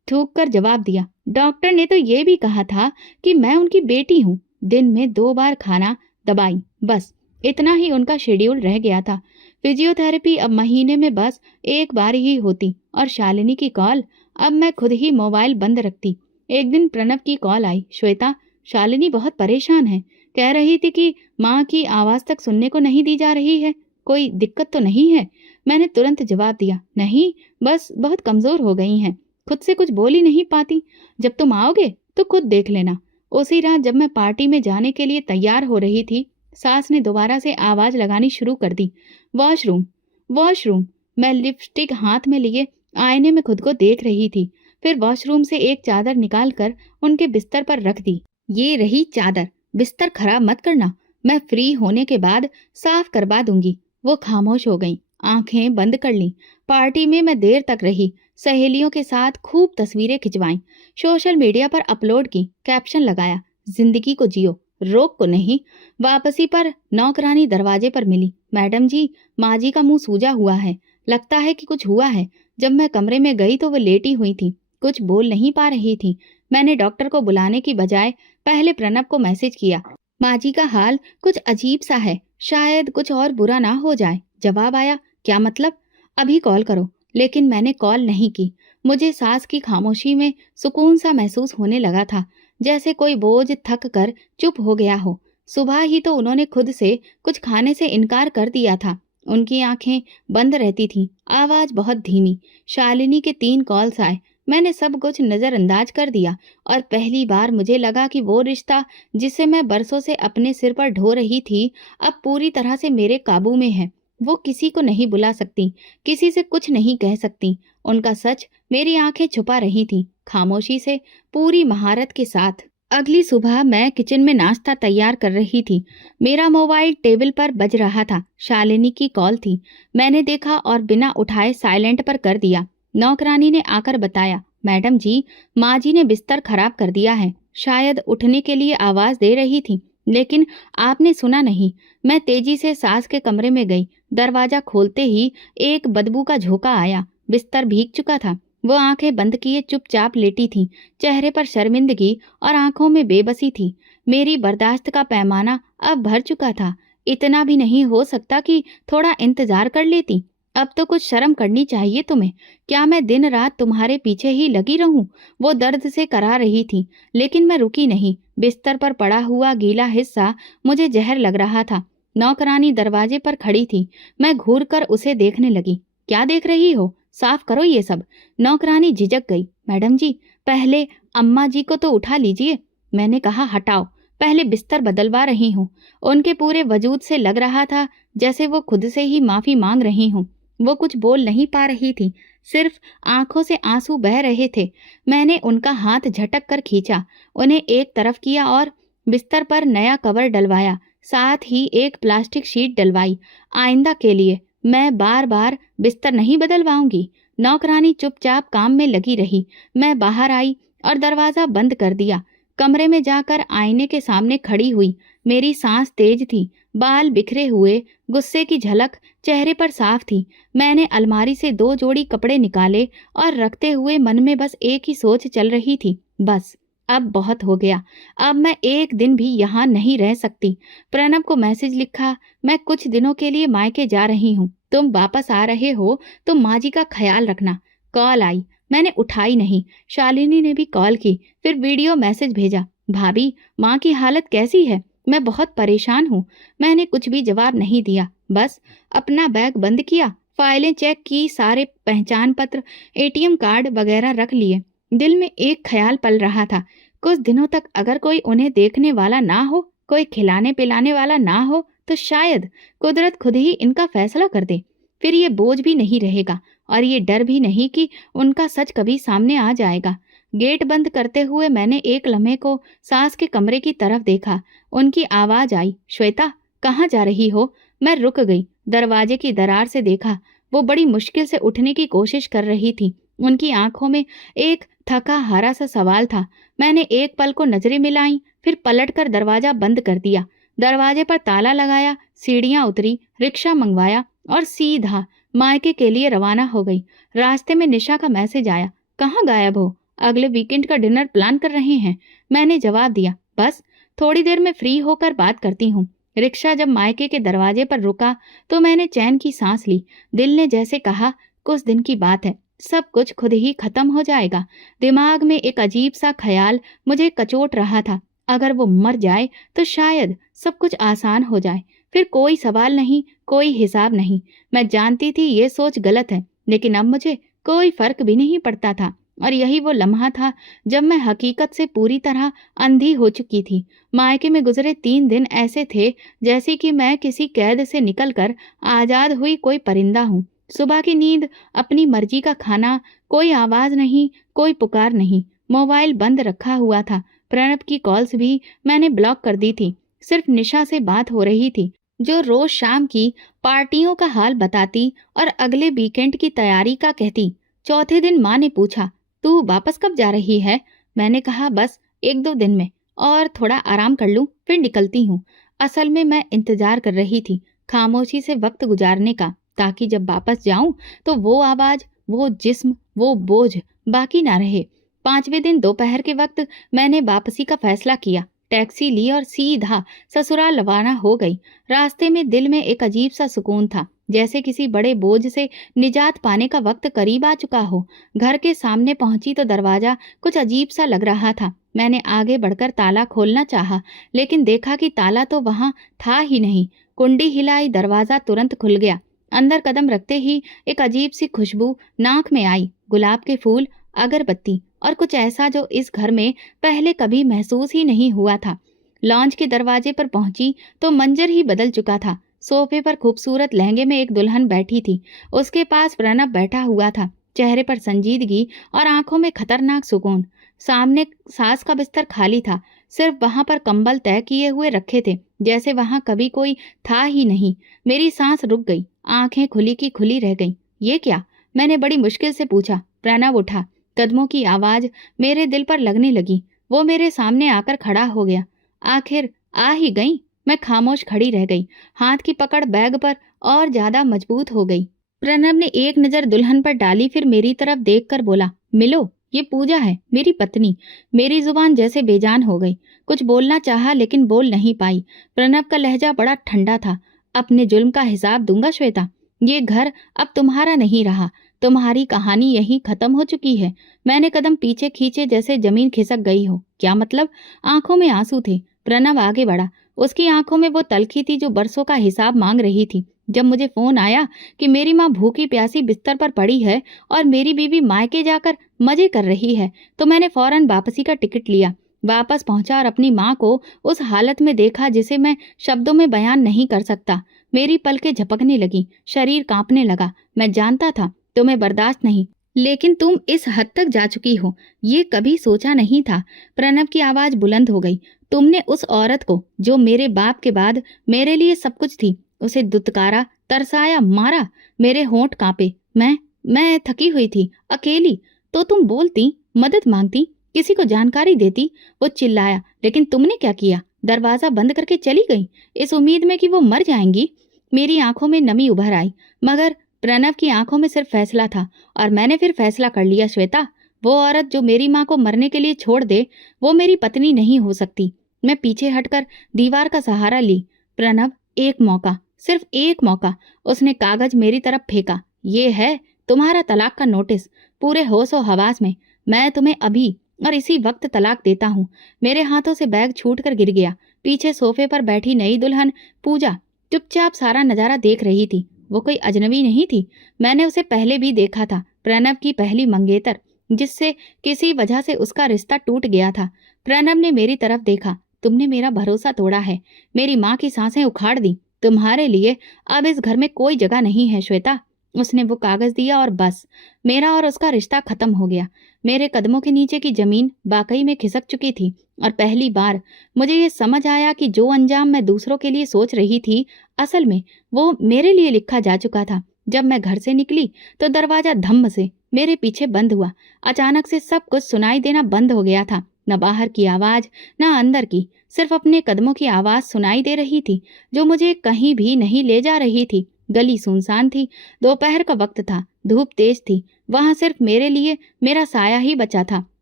थूक कर जवाब दिया, डॉक्टर ने तो ये भी कहा था कि मैं उनकी बेटी हूँ। दिन में 2 बार खाना, दवाई, बस इतना ही उनका शेड्यूल रह गया था। फिजियोथेरेपी अब महीने में बस 1 बार ही होती और शालिनी की कॉल अब मैं खुद ही मोबाइल बंद रखती। एक दिन प्रणव की कॉल आई, श्वेता शालिनी बहुत परेशान है, कह रही थी कि माँ की आवाज तक सुनने को नहीं दी जा रही है, कोई दिक्कत तो नहीं है। मैंने तुरंत जवाब दिया, नहीं, बस बहुत कमजोर हो गई हैं, खुद से कुछ बोल ही नहीं पाती। जब तुम आओगे तो खुद देख लेना। उसी रात जब मैं पार्टी में जाने के लिए तैयार हो रही थी, सास ने दोबारा से आवाज लगानी शुरू कर दी, वॉशरूम, वॉशरूम। मैं लिपस्टिक हाथ में लिए आईने में खुद को देख रही थी। फिर वॉशरूम से एक चादर निकालकर उनके बिस्तर पर रख दी। ये रही चादर, बिस्तर खराब मत करना, मैं फ्री होने के बाद साफ करवा दूंगी। वो खामोश हो गई, आंखें बंद कर ली। पार्टी में मैं देर तक रही, सहेलियों के साथ खूब तस्वीरें खिंचवाईं, सोशल मीडिया पर अपलोड की, कैप्शन लगाया, जिंदगी को जियो, रोक को नहीं। वापसी पर नौकरानी दरवाजे पर मिली, मैडम जी माँ जी का मुंह सूजा हुआ है, लगता है कि कुछ हुआ है। जब मैं कमरे में गई तो वो लेटी हुई थी, कुछ बोल नहीं पा रही थी। मैंने डॉक्टर को बुलाने की बजाय पहले प्रणब को मैसेज किया, माँ जी का हाल कुछ अजीब सा है, शायद कुछ और बुरा ना हो जाए। जवाब आया, क्या मतलब? अभी कॉल करो। लेकिन मैंने कॉल नहीं की। मुझे सास की खामोशी में सुकून सा महसूस होने लगा था, जैसे कोई बोझ थक कर चुप हो गया हो। सुबह ही तो उन्होंने खुद से कुछ खाने से इनकार कर दिया था। उनकी आंखें बंद रहती थीं, आवाज बहुत धीमी। शालिनी के 3 कॉल्स आए, मैंने सब कुछ नजरअंदाज कर दिया और पहली बार मुझे लगा कि वो रिश्ता जिसे मैं बरसों से अपने सिर पर ढो रही थी, अब पूरी तरह से मेरे काबू में है। वो किसी को नहीं बुला सकती, किसी से कुछ नहीं कह सकती। उनका सच मेरी आंखें छुपा रही थी, खामोशी से, पूरी महारत के साथ। अगली सुबह मैं किचन में नाश्ता तैयार कर रही थी। मेरा मोबाइल टेबल पर बज रहा था, शालिनी की कॉल थी। मैंने देखा और बिना उठाए साइलेंट पर कर दिया। नौकरानी ने आकर बताया, मैडम जी माँ जी ने बिस्तर खराब कर दिया है, शायद उठने के लिए आवाज दे रही थी, लेकिन आपने सुना नहीं। मैं तेजी से सास के कमरे में गई। दरवाजा खोलते ही एक बदबू का झोंका आया। बिस्तर भीग चुका था। वो आंखें बंद किए चुपचाप लेटी थी, चेहरे पर शर्मिंदगी और आंखों में बेबसी थी। मेरी बर्दाश्त का पैमाना अब भर चुका था। इतना भी नहीं हो सकता कि थोड़ा इंतजार कर लेती? अब तो कुछ शर्म करनी चाहिए तुम्हें। क्या मैं दिन रात तुम्हारे पीछे ही लगी रहूं? वो दर्द से करा रही थी, लेकिन मैं रुकी नहीं। बिस्तर पर पड़ा हुआ गीला हिस्सा मुझे जहर लग रहा था। नौकरानी दरवाजे पर खड़ी थी। मैं घूर कर उसे देखने लगी। क्या देख रही हो? साफ करो ये सब। नौकरानी झिझक गई। मैडम जी पहले अम्मा जी को तो उठा लीजिए। मैंने कहा, हटाओ, पहले बिस्तर बदलवा रही हूँ। उनके पूरे वजूद से लग रहा था जैसे वो खुद से ही माफी मांग रही हूँ। वो कुछ बोल नहीं पा रही थी, सिर्फ आंखों से आंसू बह रहे थे। मैंने उनका हाथ झटक कर खींचा, उन्हें एक तरफ किया और बिस्तर पर नया कवर डलवाया, साथ ही एक प्लास्टिक शीट डलवाई। आइंदा के लिए मैं बार बार बिस्तर नहीं बदलवाऊंगी। नौकरानी चुपचाप काम में लगी रही। मैं बाहर आई और दरवाजा बंद कर दिया। कमरे में जाकर आईने के सामने खड़ी हुई। मेरी सांस तेज थी, बाल बिखरे हुए, गुस्से की झलक चेहरे पर साफ थी। मैंने अलमारी से 2 जोड़ी कपड़े निकाले और रखते हुए मन में बस एक ही सोच चल रही थी, बस अब बहुत हो गया। अब मैं एक दिन भी यहाँ नहीं रह सकती। प्रणव को मैसेज लिखा, मैं कुछ दिनों के लिए मायके जा रही हूँ, तुम वापस आ रहे हो तो माँ जी का ख्याल रखना। कॉल आई, मैंने उठाई नहीं। शालिनी ने भी कॉल की, फिर वीडियो मैसेज भेजा, भाभी माँ की हालत कैसी है, मैं बहुत परेशान हूँ। मैंने कुछ भी जवाब नहीं दिया, बस अपना बैग बंद किया, फाइलें चेक की, सारे पहचान पत्र, एटीएम कार्ड वगैरह रख लिए। दिल में एक ख्याल पल रहा था, कुछ दिनों तक अगर कोई उन्हें देखने वाला ना हो, कोई खिलाने पिलाने वाला ना हो, तो शायद कुदरत खुद ही इनका फैसला कर दे। फिर ये बोझ भी नहीं रहेगा और ये डर भी नहीं कि उनका सच कभी सामने आ जाएगा। गेट बंद करते हुए मैंने एक लम्हे को सास के कमरे की तरफ देखा। उनकी आवाज आई, श्वेता कहाँ जा रही हो? मैं रुक गई। दरवाजे की दरार से देखा, वो बड़ी मुश्किल से उठने की कोशिश कर रही थी। उनकी आंखों में एक थका हारा सा सवाल था। मैंने एक पल को नजरें मिलाई, फिर पलटकर दरवाजा बंद कर दिया। दरवाजे पर ताला लगाया, सीढ़ियां उतरी, रिक्शा मंगवाया और सीधा मायके के लिए रवाना हो गई। रास्ते में निशा का मैसेज आया, कहाँ गायब हो? अगले वीकेंड का डिनर प्लान कर रहे हैं। मैंने जवाब दिया, बस थोड़ी देर में फ्री होकर बात करती हूँ। रिक्शा जब मायके के दरवाजे पर रुका तो मैंने चैन की सांस ली। दिल ने जैसे कहा, कुछ दिन की बात है, सब कुछ खुद ही खत्म हो जाएगा। दिमाग में एक अजीब सा ख्याल मुझे कचोट रहा था, अगर वो मर जाए तो शायद सब कुछ आसान हो जाए। फिर कोई सवाल नहीं, कोई हिसाब नहीं। मैं जानती थी ये सोच गलत है, लेकिन अब मुझे कोई फर्क भी नहीं पड़ता था। और यही वो लम्हा था जब मैं हकीकत से पूरी तरह अंधी हो चुकी थी। मायके में गुजरे 3 दिन ऐसे थे जैसे कि मैं किसी कैद से निकलकर आजाद हुई कोई परिंदा हूँ। सुबह की नींद, अपनी मर्जी का खाना, कोई आवाज नहीं, कोई पुकार नहीं। मोबाइल बंद रखा हुआ था। प्रणव की कॉल्स भी मैंने ब्लॉक कर दी थी। सिर्फ निशा से बात हो रही थी, जो रोज शाम की पार्टियों का हाल बताती और अगले वीकेंड की तैयारी का कहती। चौथे दिन माँ ने पूछा, तू वापस कब जा रही है? मैंने कहा, बस 1-2 दिन में, और थोड़ा आराम कर लूं फिर निकलती हूँ। असल में मैं इंतजार कर रही थी खामोशी से वक्त गुजारने का, ताकि जब वापस जाऊं तो वो आवाज, वो जिस्म, वो बोझ बाकी ना रहे। 5वें दिन दोपहर के वक्त मैंने वापसी का फैसला किया। टैक्सी ली और सीधा ससुराल रवाना हो गई। रास्ते में दिल में एक अजीब सा सुकून था, जैसे किसी बड़े बोझ से निजात पाने का वक्त करीब आ चुका हो। घर के सामने पहुंची तो दरवाजा कुछ अजीब सा लग रहा था। मैंने आगे बढ़कर ताला खोलना चाहा, लेकिन देखा कि ताला तो वहां था ही नहीं। कुंडी हिलाई, दरवाजा तुरंत खुल गया। अंदर कदम रखते ही एक अजीब सी खुशबू नाक में आई, गुलाब के फूल, अगरबत्ती और कुछ ऐसा जो इस घर में पहले कभी महसूस ही नहीं हुआ था। लॉन्ज के दरवाजे पर पहुंची तो मंजर ही बदल चुका था। सोफे पर खूबसूरत लहंगे में एक दुल्हन बैठी थी। उसके पास प्रणव बैठा हुआ था, चेहरे पर संजीदगी और आंखों में खतरनाक सुकून। सामने सास का बिस्तर खाली था, सिर्फ वहां पर कंबल तय किए हुए रखे थे, जैसे वहां कभी कोई था ही नहीं। मेरी सांस रुक गई, आंखें खुली की खुली रह गईं। ये क्या? मैंने बड़ी मुश्किल से पूछा। प्रणव उठा, कदमों की आवाज मेरे दिल पर लगने लगी। वो मेरे सामने आकर खड़ा हो गया। आखिर आ ही गई। मैं खामोश खड़ी रह गई। हाथ की पकड़ बैग पर और ज्यादा मजबूत हो गई। प्रणव ने एक नजर दुल्हन पर डाली, फिर मेरी तरफ देखकर बोला, मिलो, ये पूजा है, मेरी पत्नी। मेरी जुबान जैसे बेजान हो गई। कुछ बोलना चाहा लेकिन बोल नहीं पाई। प्रणव का लहजा बड़ा ठंडा था। अपने जुल्म का हिसाब दूंगा श्वेता। ये घर अब तुम्हारा नहीं रहा। तुम्हारी कहानी यहीं खत्म हो चुकी है। मैंने कदम पीछे खींचे जैसे जमीन खिसक गई हो। क्या मतलब? आंखों में आंसू थे। प्रणव आगे बढ़ा। उसकी आंखों में वो तलखी थी जो बरसों का हिसाब मांग रही थी। जब मुझे फोन आया कि मेरी माँ भूखी प्यासी बिस्तर पर पड़ी है और मेरी बीवी मायके जाकर मजे कर रही है, तो मैंने फौरन वापसी का टिकट लिया। वापस पहुंचा और अपनी माँ को उस हालत में देखा जिसे मैं शब्दों में बयान नहीं कर सकता। मेरी पलकें झपकने लगी, शरीर कांपने लगा। मैं जानता था तुम्हें बर्दाश्त नहीं, लेकिन तुम इस हद तक जा चुकी हो, ये कभी सोचा नहीं था। प्रणव की आवाज बुलंद हो गई। तुमने उस औरत को, जो मेरे बाप के बाद मेरे लिए सब कुछ थी, उसे दुत्कारा, तरसाया, मारा। मेरे होंठ कांपे। मैं थकी हुई थी, अकेली। तो तुम बोलती, मदद मांगती, किसी को जानकारी देती। वो चिल्लाया, लेकिन तुमने क्या किया? दरवाजा बंद करके चली गई, इस उम्मीद में कि वो मर जाएंगी। मेरी आंखों में नमी उभर आई, मगर प्रणव की आंखों में सिर्फ फैसला था। और मैंने फिर फैसला कर लिया, श्वेता। वो औरत जो मेरी माँ को मरने के लिए छोड़ दे, वो मेरी पत्नी नहीं हो सकती। मैं पीछे हटकर दीवार का सहारा ली। प्रणव, एक मौका, सिर्फ एक मौका। उसने कागज मेरी तरफ फेंका। ये है तुम्हारा तलाक का नोटिस। पूरे होश और हवास में मैं तुम्हें अभी और इसी वक्त तलाक देता हूँ। मेरे हाथों से बैग छूटकर गिर गया। पीछे सोफे पर बैठी नई दुल्हन पूजा चुपचाप सारा नजारा देख रही थी। वो कोई अजनबी नहीं थी, मैंने उसे पहले भी देखा था। प्रणव की पहली मंगेतर, जिससे किसी वजह से उसका रिश्ता टूट गया था। प्रणव ने मेरी तरफ देखा। तुमने मेरा भरोसा तोड़ा है, मेरी माँ की सांसें उखाड़ दी। तुम्हारे लिए अब इस घर में कोई जगह नहीं है, श्वेता। उसने वो कागज दिया और बस, मेरा और उसका रिश्ता खत्म हो गया। मेरे कदमों के नीचे की जमीन वाकई में खिसक चुकी थी, और पहली बार मुझे ये समझ आया कि जो अंजाम मैं दूसरों के लिए सोच रही थी, असल में वो मेरे लिए लिखा जा चुका था। जब मैं घर से निकली तो दरवाजा धम्म से मेरे पीछे बंद हुआ। अचानक से सब कुछ सुनाई देना बंद हो गया था। न बाहर की आवाज, न अंदर की, सिर्फ अपने कदमों की आवाज सुनाई दे रही थी, जो मुझे कहीं भी नहीं ले जा रही थी। गली सुनसान थी। दोपहर का वक्त था, धूप तेज थी। वहां सिर्फ मेरे लिए मेरा साया ही बचा था,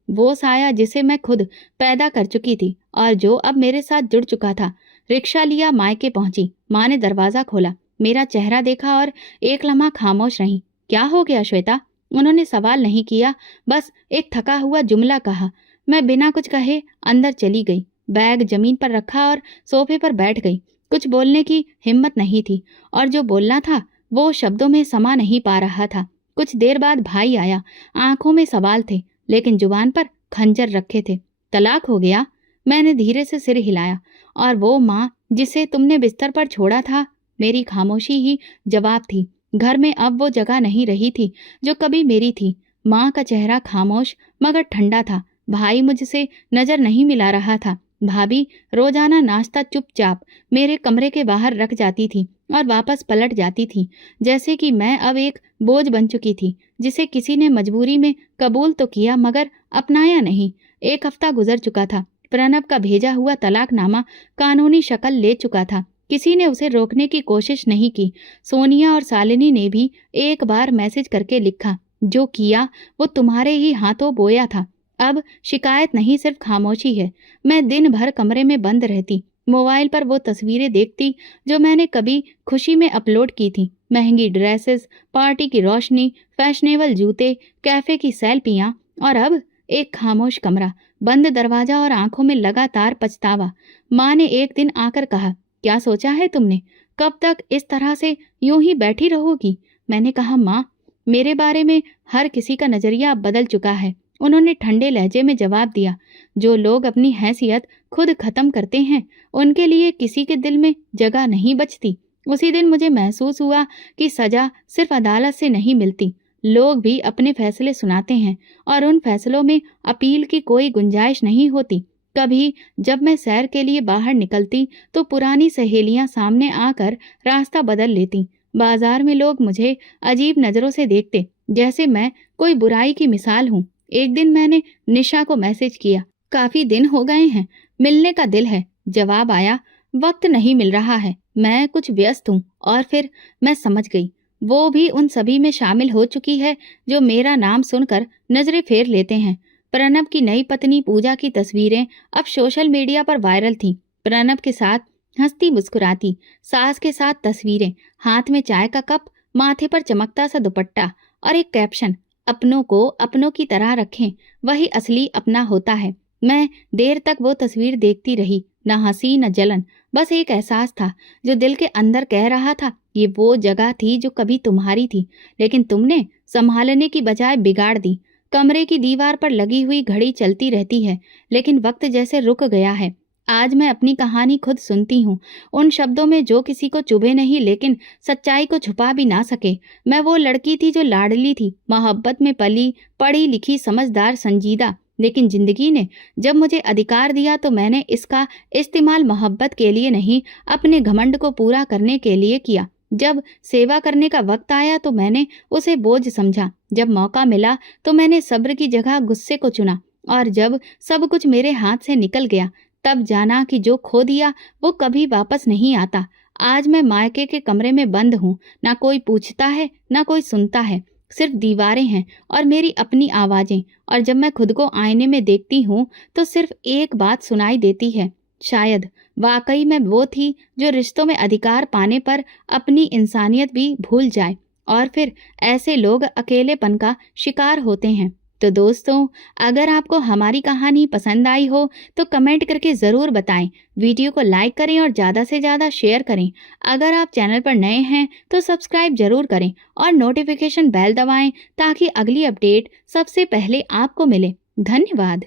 वो साया जिसे मैं खुद पैदा कर चुकी थी और जो अब मेरे साथ जुड़ चुका था। रिक्शा लिया, मायके पहुंची। माँ ने दरवाजा खोला, मेरा चेहरा देखा और एक लम्हा खामोश रही। क्या हो गया, श्वेता? उन्होंने सवाल नहीं किया, बस एक थका हुआ जुमला कहा। मैं बिना कुछ कहे अंदर चली गई, बैग जमीन पर रखा और सोफे पर बैठ गई। कुछ बोलने की हिम्मत नहीं थी, और जो बोलना था वो शब्दों में समा नहीं पा रहा था। कुछ देर बाद भाई आया। आंखों में सवाल थे, लेकिन जुबान पर खंजर रखे थे। तलाक हो गया? मैंने धीरे से सिर हिलाया। और वो माँ जिसे तुमने बिस्तर पर छोड़ा था? मेरी खामोशी ही जवाब थी। घर में अब वो जगह नहीं रही थी जो कभी मेरी थी। माँ का चेहरा खामोश मगर ठंडा था। भाई मुझसे नजर नहीं मिला रहा था। भाभी रोजाना नाश्ता चुपचाप मेरे कमरे के बाहर रख जाती थी और वापस पलट जाती थी, जैसे कि मैं अब एक बोझ बन चुकी थी, जिसे किसी ने मजबूरी में कबूल तो किया मगर अपनाया नहीं। एक हफ्ता गुजर चुका था। प्रणव का भेजा हुआ तलाकनामा कानूनी शक्ल ले चुका था। किसी ने उसे रोकने की कोशिश नहीं की। सोनिया और शालिनी ने भी एक बार मैसेज करके लिखा, जो किया वो तुम्हारे ही हाथों बोया था। अब शिकायत नहीं, सिर्फ खामोशी है। मैं दिन भर कमरे में बंद रहती, मोबाइल पर वो तस्वीरें देखती जो मैंने कभी खुशी में अपलोड की थी। महंगी ड्रेसेस, पार्टी की रोशनी, फैशनेबल जूते, कैफे की सेल्फियां, और अब एक खामोश कमरा, बंद दरवाजा और आंखों में लगातार पछतावा। माँ ने एक दिन आकर कहा, क्या सोचा है तुमने? कब तक इस तरह से यूं ही बैठी रहोगी? मैंने कहा, माँ, मेरे बारे में हर किसी का नजरिया अब बदल चुका है। उन्होंने ठंडे लहजे में जवाब दिया, जो लोग अपनी हैसियत खुद खत्म करते हैं, उनके लिए किसी के दिल में जगह नहीं बचती। उसी दिन मुझे महसूस हुआ कि सजा सिर्फ अदालत से नहीं मिलती। लोग भी अपने फैसले सुनाते हैं और उन फैसलों में अपील की कोई गुंजाइश नहीं होती। कभी जब मैं सैर के लिए बाहर निकलती तो पुरानी सहेलियां सामने आकर रास्ता बदल लेती। बाजार में लोग मुझे अजीब नजरों से देखते, जैसे मैं कोई बुराई की मिसाल हूँ। एक दिन मैंने निशा को मैसेज किया, काफी दिन हो गए हैं, मिलने का दिल है। जवाब आया, वक्त नहीं मिल रहा है, मैं कुछ व्यस्त हूँ। और फिर मैं समझ गई, वो भी उन सभी में शामिल हो चुकी है जो मेरा नाम सुनकर नजरें फेर लेते हैं। प्रणव की नई पत्नी पूजा की तस्वीरें अब सोशल मीडिया पर वायरल थीं। प्रणव के साथ हंसती मुस्कुराती, सास के साथ तस्वीरें, हाथ में चाय का कप, माथे पर चमकता सा दुपट्टा और एक कैप्शन, अपनों को अपनों की तरह रखें, वही असली अपना होता है। मैं देर तक वो तस्वीर देखती रही, न हंसी न जलन, बस एक एहसास था जो दिल के अंदर कह रहा था, ये वो जगह थी जो कभी तुम्हारी थी, लेकिन तुमने संभालने की बजाय बिगाड़ दी। कमरे की दीवार पर लगी हुई घड़ी चलती रहती है, लेकिन वक्त जैसे रुक गया है। आज मैं अपनी कहानी खुद सुनती हूँ, उन शब्दों में जो किसी को चुभे नहीं लेकिन सच्चाई को छुपा भी ना सके। मैं वो लड़की थी जो लाडली थी, मोहब्बत में पली, पढ़ी लिखी, समझदार, संजीदा। लेकिन जिंदगी ने जब मुझे अधिकार दिया तो मैंने इसका इस्तेमाल मोहब्बत के लिए नहीं, अपने घमंड को पूरा करने के लिए किया। जब सेवा करने का वक्त आया तो मैंने उसे बोझ समझा। जब मौका मिला तो मैंने सब्र की जगह गुस्से को चुना। और जब सब कुछ मेरे हाथ से निकल गया तब जाना कि जो खो दिया वो कभी वापस नहीं आता। आज मैं मायके के कमरे में बंद हूँ, ना कोई पूछता है ना कोई सुनता है, सिर्फ दीवारें हैं और मेरी अपनी आवाजें। और जब मैं खुद को आईने में देखती हूँ तो सिर्फ एक बात सुनाई देती है, शायद वाकई मैं वो थी जो रिश्तों में अधिकार पाने पर अपनी इंसानियत भी भूल जाए। और फिर ऐसे लोग अकेलेपन का शिकार होते हैं। तो दोस्तों, अगर आपको हमारी कहानी पसंद आई हो तो कमेंट करके ज़रूर बताएं। वीडियो को लाइक करें और ज़्यादा से ज़्यादा शेयर करें। अगर आप चैनल पर नए हैं तो सब्सक्राइब जरूर करें और नोटिफिकेशन बेल दबाएं ताकि अगली अपडेट सबसे पहले आपको मिले। धन्यवाद।